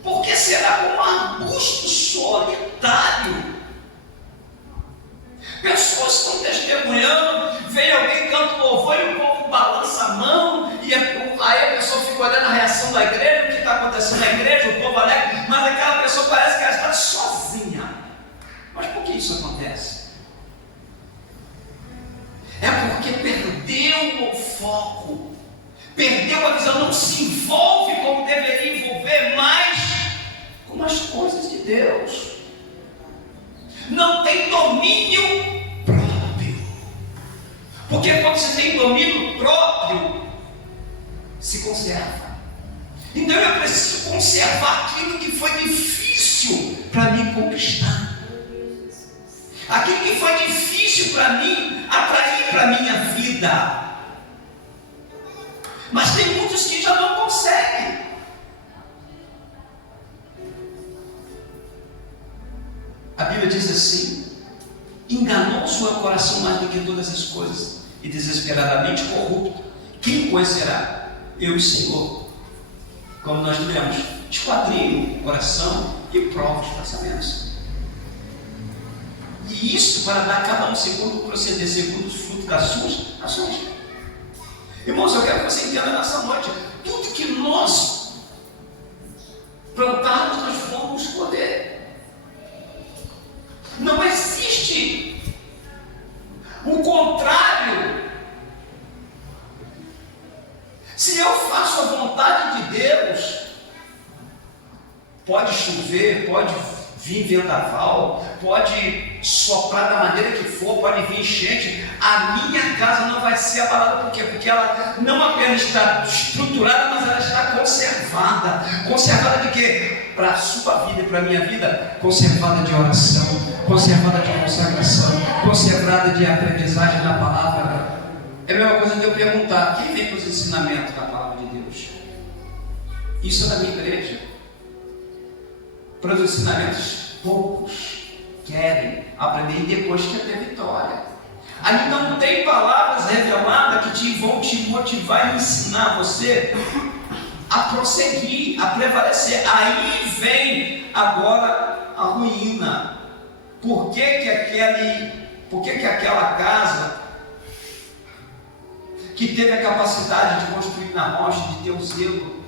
Porque será como um arbusto solitário. Pessoas estão testemunhando, vem alguém, canta louvor e o povo balança a mão, e aí a pessoa fica olhando a reação da igreja, o que está acontecendo na igreja, o povo alegre, mas aquela pessoa parece que ela está sozinha. Mas por que isso acontece? É porque perdeu o foco, perdeu a visão, não se envolve como deveria envolver mais com as coisas de Deus. não tem domínio próprio. Porque quando você tem domínio próprio, se conserva. Então eu preciso conservar aquilo que foi difícil para mim conquistar. Aquilo que foi difícil para mim atrair para a minha vida. Mas tem muitos que já não conseguem. A Bíblia diz assim: enganou-se o coração mais do que todas as coisas, e desesperadamente corrupto, quem conhecerá? Eu, o Senhor. Como nós lemos, esquadrinho, coração e prova os pensamentos. E isso para dar a cada um segundo o proceder, segundo os frutos das suas ações. Irmãos, eu quero que você entenda nessa noite: tudo que nós plantarmos, nós vamos colher. Não existe o contrário. Se eu faço a vontade de Deus, pode chover, pode vir vendaval, pode soprar da maneira que for, pode vir enchente, a minha casa não vai ser abalada. Por quê? Porque ela não apenas está estruturada, mas ela está conservada. Conservada de quê? Para a sua vida e para a minha vida. Conservada de oração, conservada de consagração, conservada de aprendizagem na palavra. É a mesma coisa de eu perguntar: quem vem com os ensinamentos da palavra de Deus? Isso é da minha igreja. Para os ensinamentos, poucos querem aprender e depois quer ter vitória. Ali não tem palavras reveladas que vão te motivar e ensinar você a prosseguir, a prevalecer. Aí vem agora a ruína. Por que aquela casa que teve a capacidade de construir na rocha, de ter o zelo,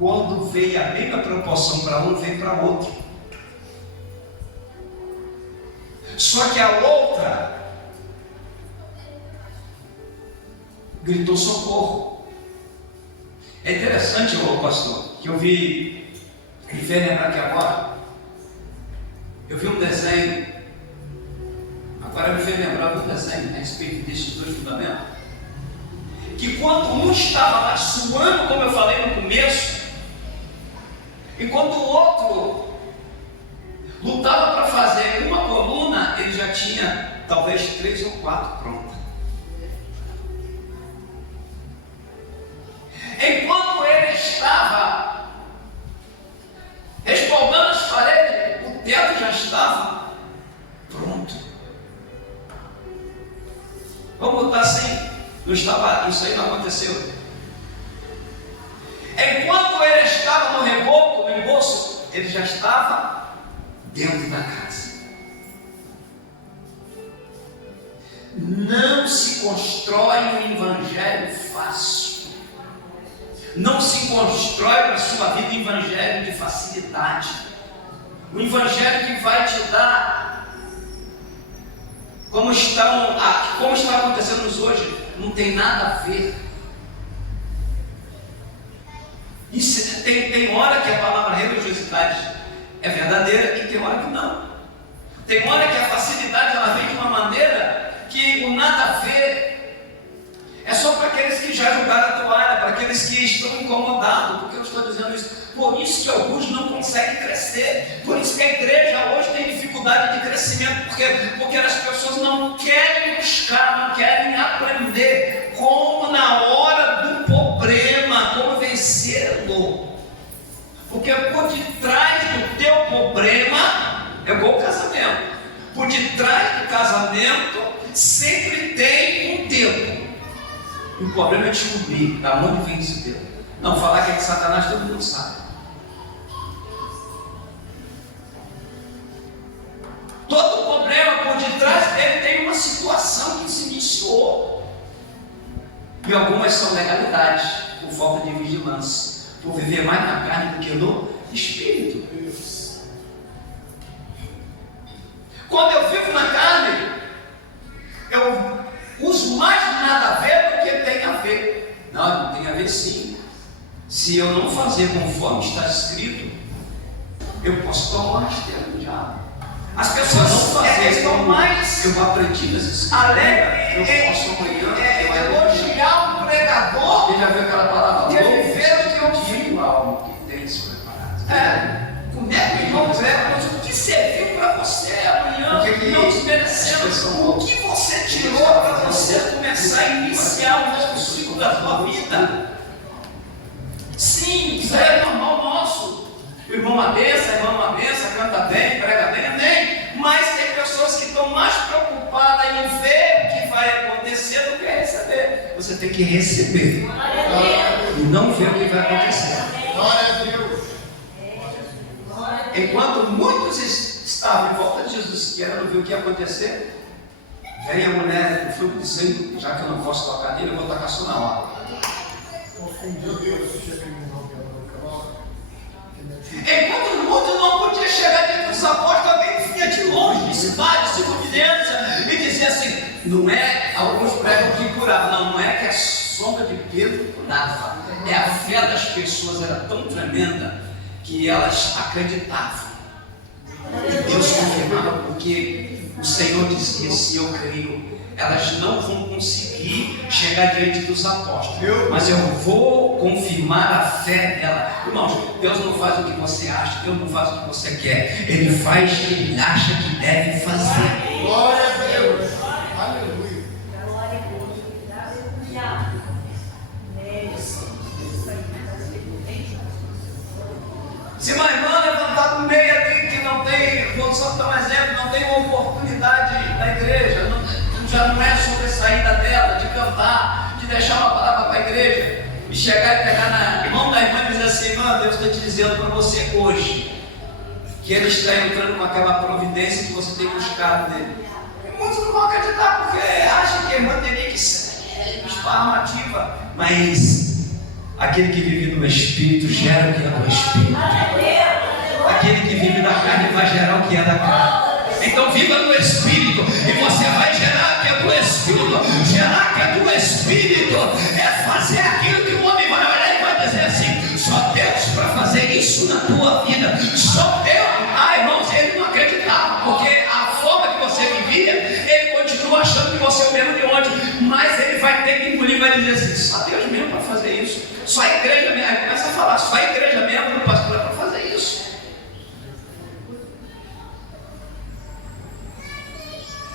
quando veio a mesma proporção para um, veio para outro. Só que a outra gritou socorro. É interessante, pastor, que eu vi, me fez lembrar aqui agora, eu vi um desenho, agora me fez lembrar um desenho a respeito desses dois fundamentos, que quando um estava lá suando, como eu falei no começo, enquanto o outro lutava para fazer uma coluna, ele já tinha talvez 3 ou 4 prontas. Enquanto ele estava respaldando as paredes, o teto já estava pronto. Vamos botar assim: não estava, isso aí não aconteceu. Enquanto ele estava no reboco, no embolso, ele já estava dentro da casa. Não se constrói um evangelho fácil. Não se constrói para a sua vida um evangelho de facilidade. Um evangelho que vai te dar, como está acontecendo hoje, não tem nada a ver. Isso, tem hora que a palavra religiosidade é verdadeira e tem hora que não. Tem hora que a facilidade ela vem de uma maneira que o nada a ver é só para aqueles que já jogaram a toalha, para aqueles que estão incomodados. Por que eu estou dizendo isso? Por isso que alguns não conseguem crescer. Por isso que a igreja hoje tem dificuldade de crescimento. Porque as pessoas não querem buscar, não querem aprender como na hora do problema, como vencê-lo. Porque por detrás do teu problema é igual o casamento. Por detrás do casamento sempre tem um tempo. E o problema é descobrir da onde vem esse tempo. Não, falar que é de Satanás todo mundo sabe. Todo problema por detrás dele tem uma situação que se iniciou. E algumas são legalidades, por falta de vigilância, por viver mais na carne do que no espírito. Quando eu vivo na carne, eu uso mais nada a ver do que tem a ver. Não tem a ver sim. Se eu não fazer conforme está escrito, eu posso tomar uma rasteira do diabo. As Se eu pessoas não fazer estão como mais eu aprendi nas escolas, alegres eu posso amanhã em elogiar o pregador Ele já viu aquela palavra que ele vê o que eu digo algo que tens preparado. como é que o irmão Zé, mas o que serviu para você amanhã, não desmerecendo, o que você tirou para você começar a iniciar um novo ciclo da sua vida? Sim, isso é normal nosso. O irmão abença, a irmã não abença, canta bem, prega bem, amém. Mas tem pessoas que estão mais preocupadas em ver o que vai acontecer do que receber. Você tem que receber e não ver o que vai acontecer. Glória a Deus. Enquanto muitos estavam em volta de Jesus querendo ver o que ia acontecer, vem a mulher do fluxo de sangue, já que eu não posso tocar nele, eu vou tocar só na hora. Enquanto o mundo não podia chegar diante dos apóstolos, alguém vinha de longe, de cidade, de providência, e dizia assim: Não é, alguns pregam que curava, não é que a sombra de Pedro curava, é a fé das pessoas era tão tremenda que elas acreditavam. E Deus confirmava, porque o Senhor dizia: se eu creio, elas não vão conseguir chegar diante dos apóstolos, mas eu vou confirmar a fé dela. Irmãos, Deus não faz o que você acha, Deus não faz o que você quer, Ele faz o que Ele acha que deve fazer. Glória a Deus. Aleluia. se uma irmã levantar do meio ali que não tem, vou só dar um exemplo, não tem uma oportunidade na igreja, já não é sobre a saída dela, de cantar, de deixar uma palavra para a igreja, e chegar e pegar na mão da irmã e dizer assim: irmã, Deus está te dizendo para você hoje, que Ele está entrando com aquela providência que você tem buscado nele. E muitos não vão acreditar, porque acham que a irmã teria que ser esparramativa, Mas aquele que vive no Espírito gera o que é do Espírito. Aquele que vive na carne vai gerar o que é da carne. Então viva no Espírito e você vai gerar o que é do Espírito. Gerar o que é do Espírito é fazer aquilo que o homem vai olhar e vai dizer assim: só Deus para fazer isso na tua vida. Só Deus. irmãos, ele não acreditava, porque a forma que você vivia, ele continua achando que você é o mesmo de ontem, mas ele vai ter que engolir e vai dizer assim: só Deus mesmo para fazer isso, só a igreja mesmo. Aí começa a falar: só a igreja mesmo, pastor, é para fazer isso.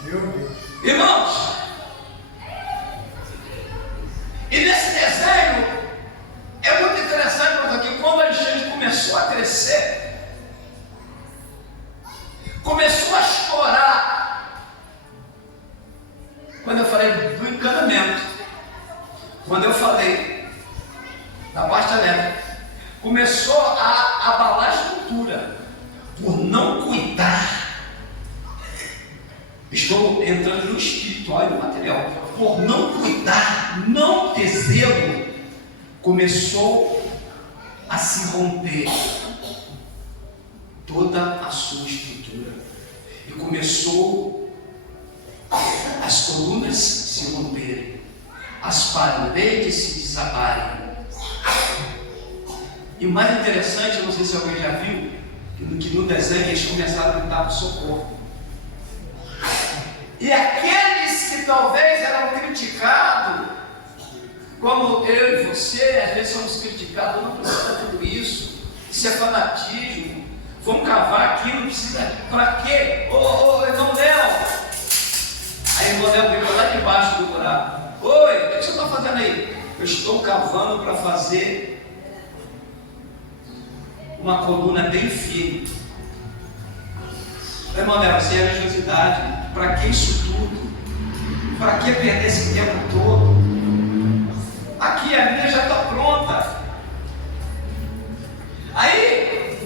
Meu Deus. Irmãos, e nesse desenho é muito interessante, porque quando a gente começou a crescer, começou a chorar. Quando eu falei do encanamento, quando eu falei da parte elétrica, começou a abalar a estrutura por não cuidar. Estou entrando no espiritual e no material. Por não cuidar, não ter zelo, começou a se romper toda a sua estrutura. E começou as colunas se romperem, as paredes se desabarem. E o mais interessante, eu não sei se alguém já viu, que no desenho eles começaram a gritar por socorro. E aqueles que talvez eram criticados, como eu e você, às vezes somos criticados: não precisa de tudo isso, isso é fanatismo, vamos cavar aqui, não precisa, para quê? Ô irmão Léo, aí o irmão Léo veio lá de baixo do buraco: oi, o que você está fazendo aí? Eu estou cavando para fazer uma coluna bem firme. Irmão Léo, isso é religiosidade. Para que isso tudo? Para que perder esse tempo todo? Aqui a minha já está pronta. Aí,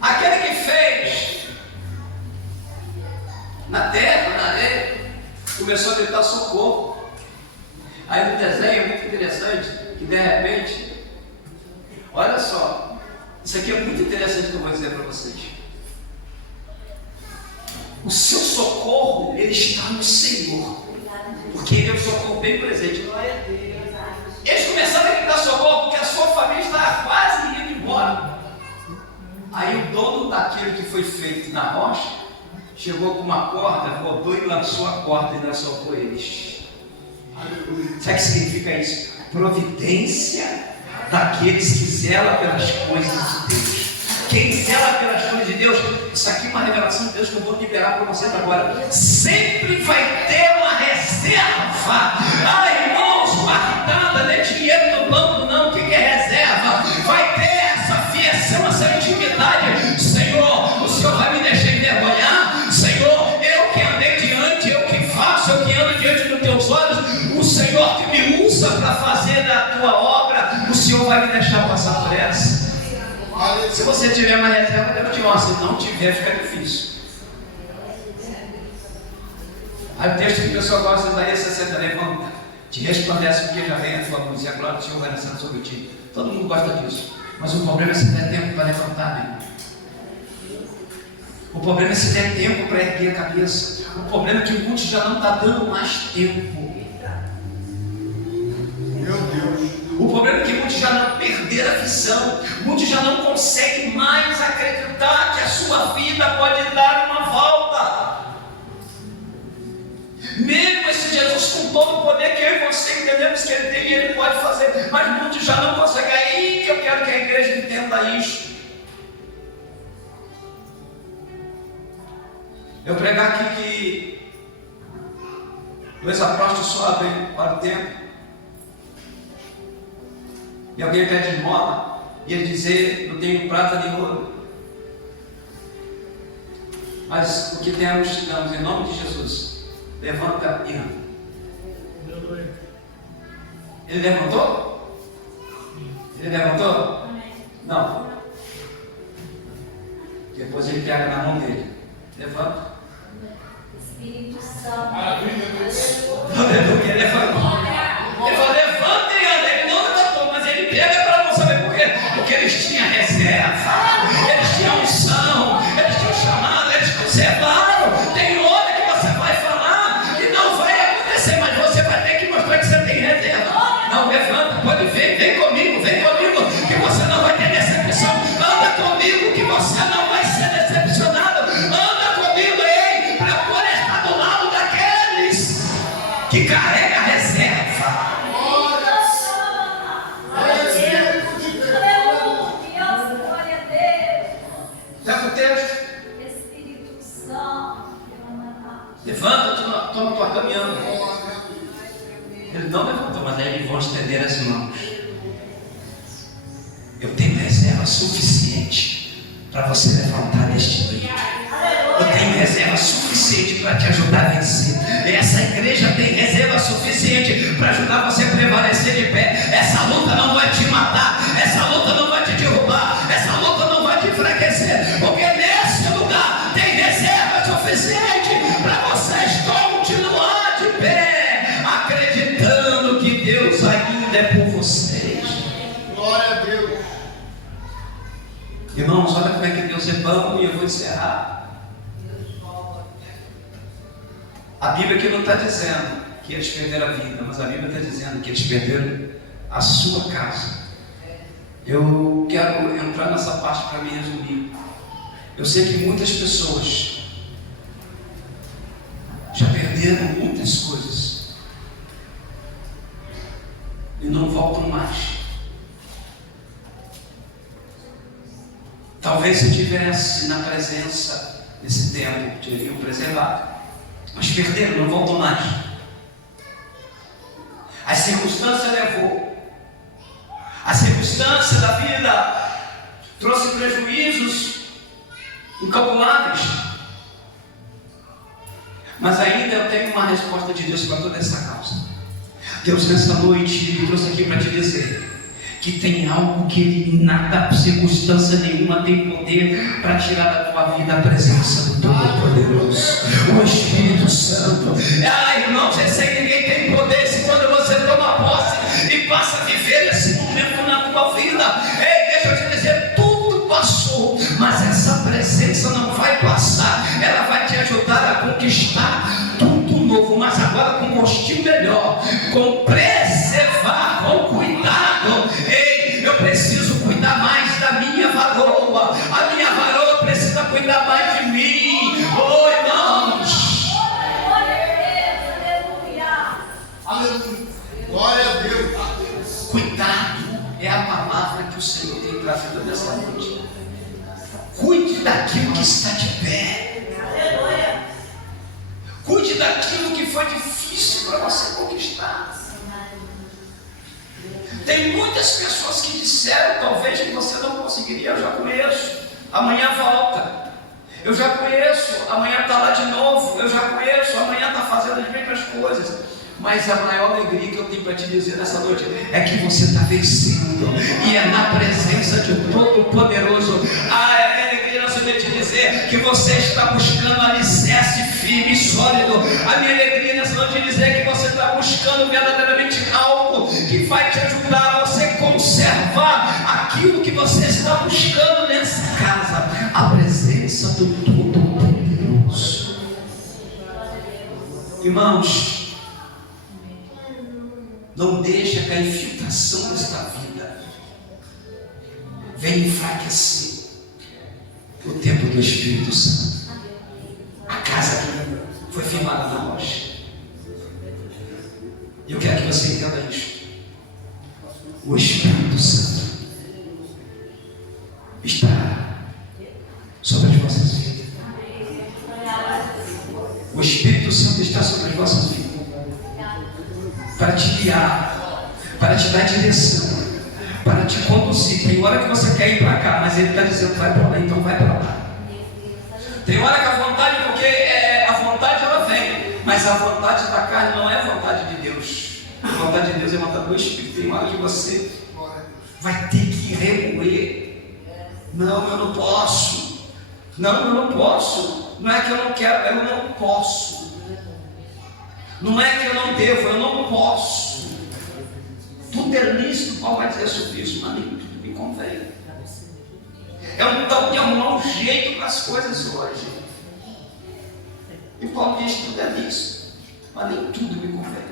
aquele que fez na terra, na areia, começou a gritar socorro. Aí no desenho é muito interessante, que de repente, olha só, isso aqui é muito interessante que eu vou dizer para vocês. O seu socorro, ele está no Senhor, porque Ele é o socorro bem presente. Eles começaram a gritar socorro porque a sua família estava quase indo embora. Aí o dono daquele aquilo que foi feito na rocha, chegou com uma corda, rodou e lançou a corda e ainda soltou eles. Sabe o que significa isso? Providência daqueles que zelam pelas coisas de Deus. Quem zela pelas coisas de Deus, isso aqui é uma revelação de Deus que eu vou liberar para vocês agora. Sempre vai ter uma reserva. Irmãos, guardada, não é dinheiro no banco, não. O que é reserva? Vai ter essa fiação, essa intimidade. Senhor, o Senhor vai me deixar envergonhar? Senhor, eu que andei diante, eu que faço, eu que ando diante dos teus olhos. O Senhor que me usa para fazer da tua obra, o Senhor vai me deixar passar por essa. Se você tiver uma reserva, Deus te mostra. Se não tiver, fica difícil. Aí o texto que o pessoal gosta daí, 60, levanta, te resplandece porque já vem a tua luz e a glória do Senhor vai nascendo sobre ti. Todo mundo gosta disso. Mas o problema é se der tempo para levantar, né? O problema é se der tempo para erguer a cabeça. O problema é que muitos já não estão dando mais tempo. Meu Deus. O problema é que muitos já não perderam a visão. Muitos já não conseguem mais acreditar que a sua vida pode dar uma volta. Mesmo esse Jesus com todo o poder que eu e você entendemos que Ele tem e Ele pode fazer, mas muitos já não conseguem. É aí que eu quero que a igreja entenda isso. Eu pregar aqui que dois apóstolos sobem para o templo e alguém pede esmola e ele dizer: não tenho prata nem ouro, mas o que temos te damos em nome de Jesus. Levanta e anda. Ele levantou? Ele levantou? Não. Depois ele pega na mão dele. Levanta. Espírito Santo. Aleluia. Ele levantou. Ele falou: levanta e anda. Ele não levantou, mas ele pega para não saber por quê. Porque eles tinham reserva. Eles tinham unção. Eles tinham chamado. Eles conservaram. Tem hora que você vai falar e não vai acontecer, mas você vai ter que mostrar que você tem reserva. Não, levanta, pode vir, vem comigo, que você não vai ter decepção. Anda comigo, que você não vai ser decepcionado. Anda comigo, ei, para poder estar do lado daqueles que carregam a reserva. Está com o texto? Espírito Santo. Levanta, toma tua caminhando. Ele não levantou, mas aí eles vão estender as mãos. Eu tenho reserva suficiente para você levantar deste dia. Eu tenho reserva suficiente para te ajudar a vencer. Essa igreja tem reserva suficiente para ajudar você a prevalecer de pé. Essa luta não vai te matar. Essa luta não vai te derrubar. Essa luta não vai te enfraquecer. Porque nesse lugar tem reserva suficiente para vocês continuar de pé, acreditando que Deus ainda é por vocês. Glória a Deus. Irmãos, olha como é que Deus é bom, e eu vou encerrar. A Bíblia aqui não está dizendo que eles perderam a vida, mas a Bíblia está dizendo que eles perderam a sua casa. Eu quero entrar nessa parte para me resumir. Eu sei que muitas pessoas já perderam muitas coisas e não voltam mais. Talvez se tivesse na presença desse tempo, teriam preservado, mas perderam, não voltam mais. A circunstância levou. A circunstância da vida trouxe prejuízos incalculáveis. Mas ainda eu tenho uma resposta de Deus para toda essa causa. Deus nessa noite me trouxe aqui para te dizer que tem algo que Ele, nada, circunstância nenhuma tem poder para tirar da tua vida a presença do Todo-Poderoso, o Espírito Santo. Irmãos, eu sei que ninguém tem poder se quando você toma posse e passa a viver esse momento na tua vida. Ei, deixa eu te dizer, tudo passou, mas essa presença não vai passar. Ela vai te ajudar a conquistar tudo novo, mas agora com gostinho melhor, com preservar, com cuidado. Ei, eu preciso cuidar mais da minha varoa. A minha varoa precisa cuidar Glória a Deus. Cuidado é a palavra que o Senhor tem para a vida dessa noite. Cuide daquilo que está de pé. Cuide daquilo que foi difícil para você conquistar. Tem muitas pessoas que disseram talvez que você não conseguiria. Eu já conheço, amanhã volta. Eu já conheço, amanhã está lá de novo. Eu já conheço, amanhã está fazendo as mesmas coisas. Mas a maior alegria que eu tenho para te dizer nessa noite é que você está vencendo, e é na presença de Todo-Poderoso. É minha alegria nessa noite te dizer que você está buscando alicerce firme e sólido. A minha alegria nessa noite dizer que você está buscando verdadeiramente algo que vai te ajudar a você conservar aquilo que você está buscando nessa casa, a presença do Todo-Poderoso. Irmãos, não deixa que a infiltração desta vida venha enfraquecer o templo do Espírito Santo. A casa que foi firmada na rocha. E eu quero que você entenda isso. O Espírito Santo está sobre as vossas vidas. O Espírito Santo está sobre as vossas vidas para te guiar, para te dar direção, para te conduzir. Tem hora que você quer ir para cá, mas Ele está dizendo vai para lá, então vai para lá. Tem hora que a vontade, porque a vontade ela vem, mas a vontade da carne não é a vontade de Deus. A vontade de Deus é a vontade do Espírito. Tem hora que você vai ter que remoer. Não, eu não posso. Não, eu não posso. Não é que eu não quero, eu não posso. Não é que eu não devo, eu não posso. Tudo é lícito, Paulo vai dizer sobre isso, mas nem tudo me convém. É um tal de arrumar um jeito para as coisas hoje. E Paulo diz que tudo é lícito, mas nem tudo me convém.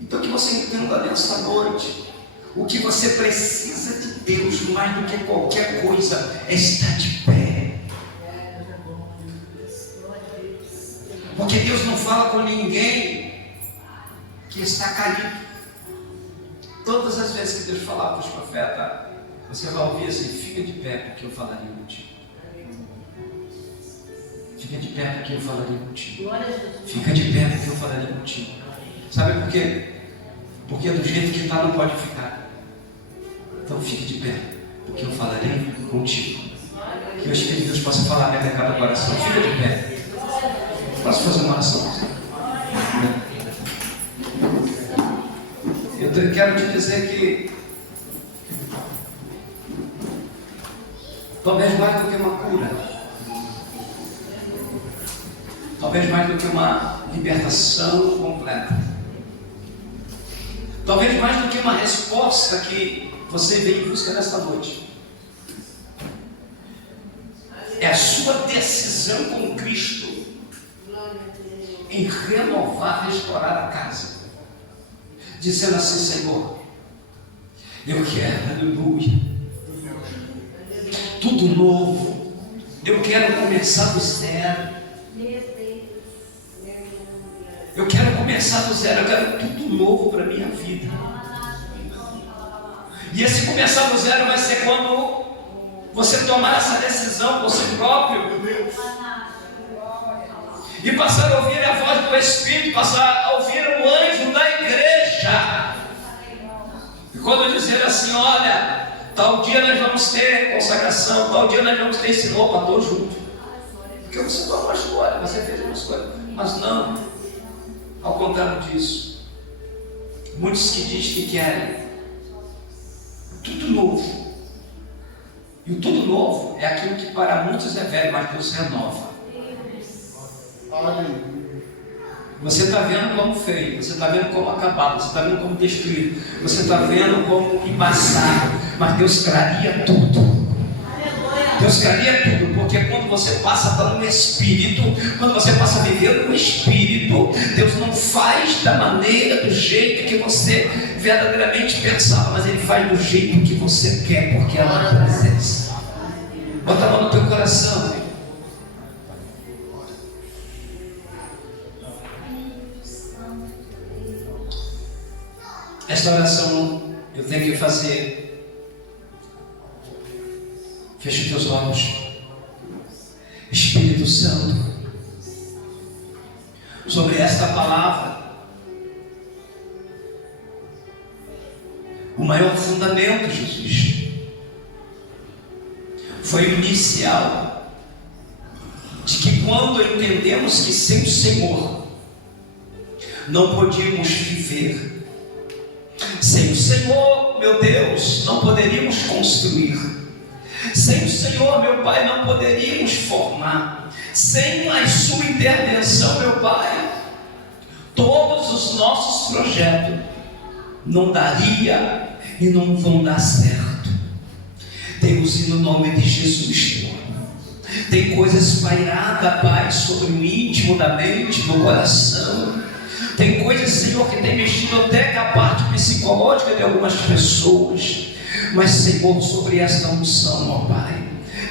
Então que você entenda nessa noite, o que você precisa de Deus mais do que qualquer coisa é estar de pé. Porque Deus não fala com ninguém que está caído. Todas as vezes que Deus falar para os profetas, você vai ouvir assim: fica de pé porque eu falaria contigo. Fica de pé porque eu falaria contigo. Fica de pé porque eu falaria contigo. Sabe por quê? Porque do jeito que está não pode ficar. Então fique de pé porque eu falarei contigo. Que o Espírito de Deus possa falar a cada coração. Fica de pé. Posso fazer uma oração? Eu quero te dizer que talvez mais do que uma cura, talvez mais do que uma libertação completa, talvez mais do que uma resposta que você veio em busca nesta noite, é a sua decisão com Cristo em renovar, restaurar a casa, dizendo assim: Senhor, eu quero, aleluia, tudo novo, eu quero começar do zero, eu quero começar do zero, eu quero tudo novo para a minha vida. E esse começar do zero vai ser quando você tomar essa decisão por si próprio, meu Deus, e passar a ouvir a voz do Espírito, passar a ouvir o anjo da igreja, e quando dizer assim: olha, tal dia nós vamos ter consagração, tal dia nós vamos ter esse novo pastor junto, porque você tomou uma escolha, você fez uma escolha, mas não, ao contrário disso, muitos que dizem que querem tudo novo, e o tudo novo é aquilo que para muitos é velho, mas Deus renova. Você está vendo como feio, você está vendo como acabado, você está vendo como destruído, você está vendo como embaçado, mas Deus traria tudo. Deus traria tudo, porque quando você passa a estar no Espírito, quando você passa a viver no Espírito, Deus não faz da maneira, do jeito que você verdadeiramente pensava, mas Ele faz do jeito que você quer, porque é a presença. Bota a mão no teu coração. Esta oração eu tenho que fazer. Feche os teus olhos. Espírito Santo, sobre esta palavra, o maior fundamento, Jesus, foi o inicial, de que quando entendemos que sem o Senhor não podíamos viver, sem o Senhor, meu Deus, não poderíamos construir, sem o Senhor, meu Pai, não poderíamos formar, sem a sua intervenção, meu Pai, todos os nossos projetos não daria e não vão dar certo. Deus, e no nome de Jesus, Senhor, tem coisas pairadas, Pai, sobre o íntimo da mente, no coração. Tem coisas, Senhor, que tem mexido até com a parte psicológica de algumas pessoas. Mas, Senhor, sobre esta unção, ó Pai,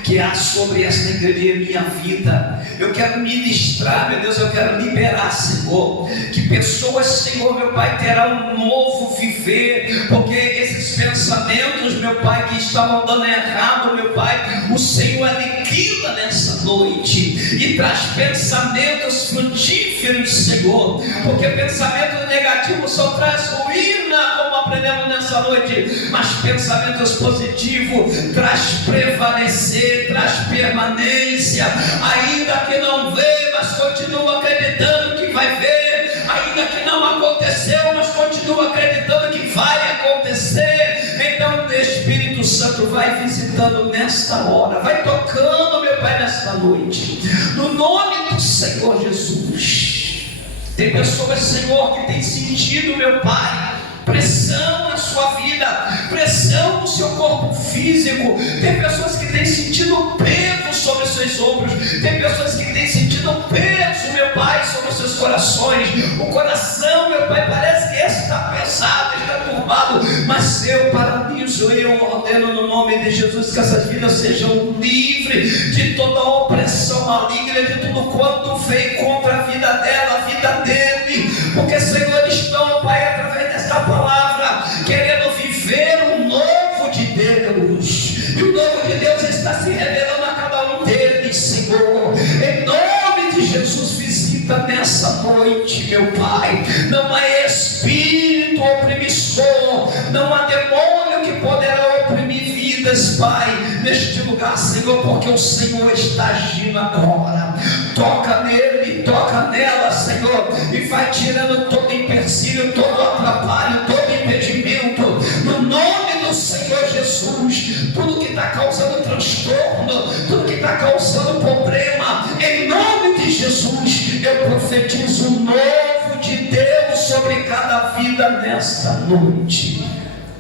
que há sobre esta igreja e minha vida, eu quero ministrar, meu Deus, eu quero liberar, Senhor, que pessoas, Senhor, meu Pai, terão um novo viver, porque esses pensamentos, meu Pai, que estavam dando errado, meu Pai, o Senhor aniquila nessa noite e traz pensamentos frutíferos, Senhor, porque pensamento negativo só traz ruína, como aprendemos nessa noite, mas pensamentos positivos traz prevalecer, traz permanência, ainda que não vê, mas continua acreditando que vai ver, ainda que não aconteceu, mas continua acreditando que vai acontecer. Então o Espírito Santo vai visitando nesta hora, vai tocando, meu Pai, nesta noite, no nome do Senhor Jesus. Tem pessoas, Senhor, que tem sentido, meu Pai, pressão na sua vida, pressão no seu corpo físico. Tem pessoas que têm sentido peso sobre os seus ombros. Tem pessoas que têm sentido peso, meu Pai, sobre os seus corações. O coração, meu Pai, parece que está pesado, está turbado, mas eu paraliso, eu ordeno no nome de Jesus que essas vidas sejam livres de toda opressão maligna, de tudo quanto veio contra a vida dela, a vida dele, porque, Senhor, estão, Pai, através desta palavra, querendo viver o novo de Deus, e o novo de Deus está se revelando a cada um deles, Senhor. Em nome de Jesus, visita nessa noite, meu Pai. Não há espírito opressor, não há demônio que poderá oprimir vidas, Pai, neste lugar, Senhor, porque o Senhor está agindo agora. Toca nele, toca nela, Senhor, e vai tirando todo empecilho, todo atrapalho, todo impedimento, no nome do Senhor Jesus. Tudo que está causando transtorno, tudo que está causando problema, em nome de Jesus, eu profetizo o novo de Deus sobre cada vida nesta noite,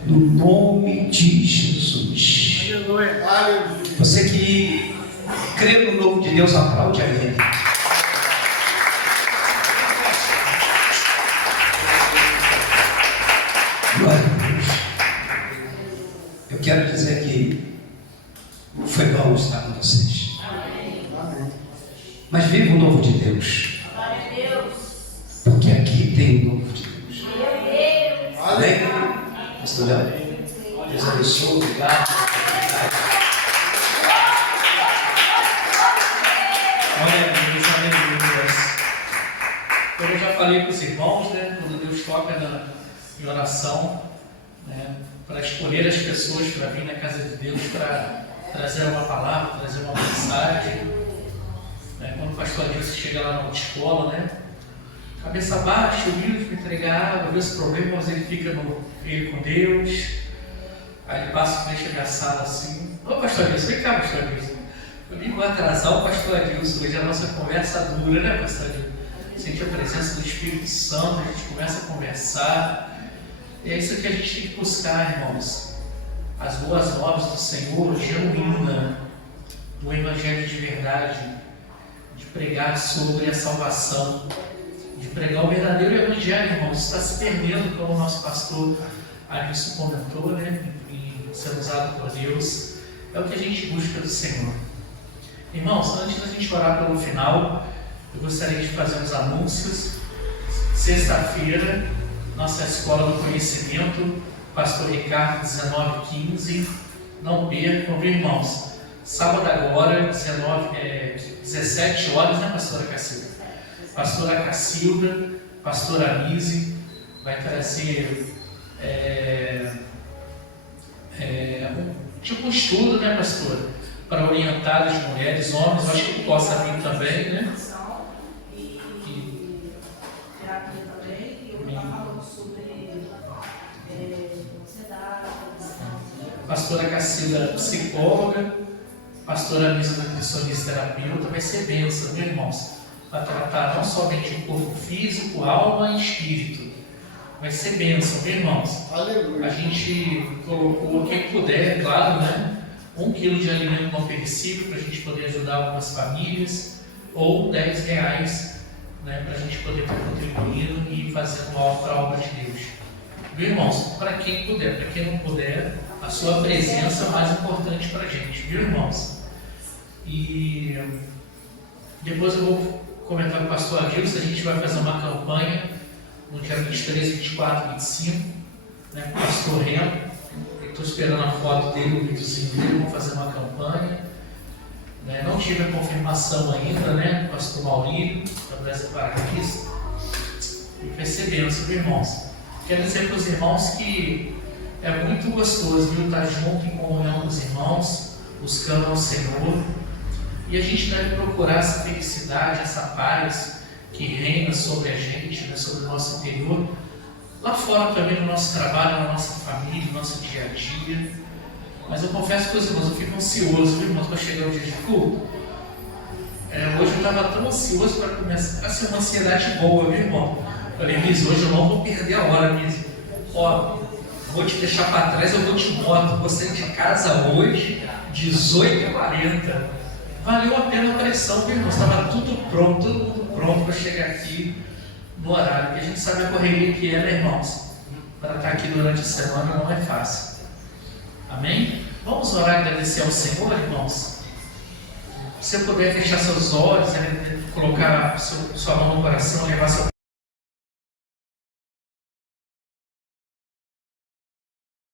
no nome de Jesus. Aleluia. Você que crê no novo de Deus, aplaude a Ele. Glória a Deus. Eu quero dizer que foi bom estar com vocês. Mas viva o novo de Deus. Porque aqui tem o novo de Deus. Amém? Pastor Léo, Deus abençoe. Obrigado. Eu já falei para os irmãos, né, quando Deus toca em oração, né, para escolher as pessoas para vir na casa de Deus, para trazer uma palavra, trazer uma mensagem. Né, quando o pastor Adilson chega lá na autoescola, né, cabeça baixa, humilde, para entregar água, vê esse problema, mas ele fica ele com Deus. Aí ele passa e deixa a sala assim: ô pastor Adilson, vem cá, pastor Adilson. Eu nem vou atrasar o pastor Adilson, hoje a nossa conversa dura, né, pastor Adilson? Sente a presença do Espírito Santo, a gente começa a conversar. E é isso que a gente tem que buscar, irmãos. As boas novas do Senhor, genuína, do Evangelho de verdade, de pregar sobre a salvação, de pregar o verdadeiro Evangelho, irmãos. Está se perdendo, como o nosso pastor Adilson comentou, né, em ser usado por Deus. É o que a gente busca do Senhor. Irmãos, antes da gente orar pelo final, eu gostaria de fazer uns anúncios. Sexta-feira, Nossa escola do conhecimento, pastor Ricardo, 19h15. Não percam, viu, irmãos? Sábado agora, 17 horas, né, pastora Cacilda? Pastora Cacilda, pastora Anise, vai trazer tipo um estudo, né, pastora? Para orientar as mulheres, homens, eu acho que possa vir também, né? E terapia também, e eu vou estar falando sobre ansiedade, pastora Cacilda, psicóloga, pastora Anise, nutricionista, terapeuta, vai ser bênção, meus irmãos? Para tratar não somente o corpo físico, alma e espírito. Vai ser bênção, meus irmãos? Aleluia. A gente colocou, quem puder, claro, né? 1 quilo de alimento não perecível para a gente poder ajudar algumas famílias, ou R$10, né, para a gente poder estar contribuindo e fazendo algo para a obra de Deus. Viu, irmãos? Para quem puder, para quem não puder, a sua presença é mais importante para a gente, viu, irmãos? E depois eu vou comentar com o pastor Adilson, a gente vai fazer uma campanha no dia 23, 24 e 25, né, com o pastor Reno. Estou esperando a foto dele, o videozinho dele, vamos fazer uma campanha. Né? Não tive a confirmação ainda, né? Pastor Maurílio, da Brasil Paraíso. E vai ser bênção, viu, irmãos? Quero dizer para os irmãos que é muito gostoso, viu, estar junto em comunhão com os irmãos, buscando ao Senhor. E a gente deve procurar essa felicidade, essa paz que reina sobre a gente, né? Sobre o nosso interior. Lá fora também, no nosso trabalho, na nossa família, no nosso dia a dia. Mas eu confesso para os irmãos, eu fico ansioso, viu, irmãos, para chegar o dia de culto. Hoje eu estava tão ansioso para começar a ser uma ansiedade boa, viu, irmão? Falei, Miss, hoje eu não vou perder a hora, Miss. Ó, vou te deixar para trás, eu vou te moto. Vou sair de casa hoje, 18h40. Valeu a pena a pressão, viu, irmãos? Estava tudo pronto, todo mundo pronto para chegar aqui no horário, porque a gente sabe a correria que é, né, irmãos? Para estar aqui durante a semana não é fácil. Amém? Vamos orar e agradecer ao Senhor, irmãos? Se você puder fechar seus olhos, colocar sua mão no coração, levar sua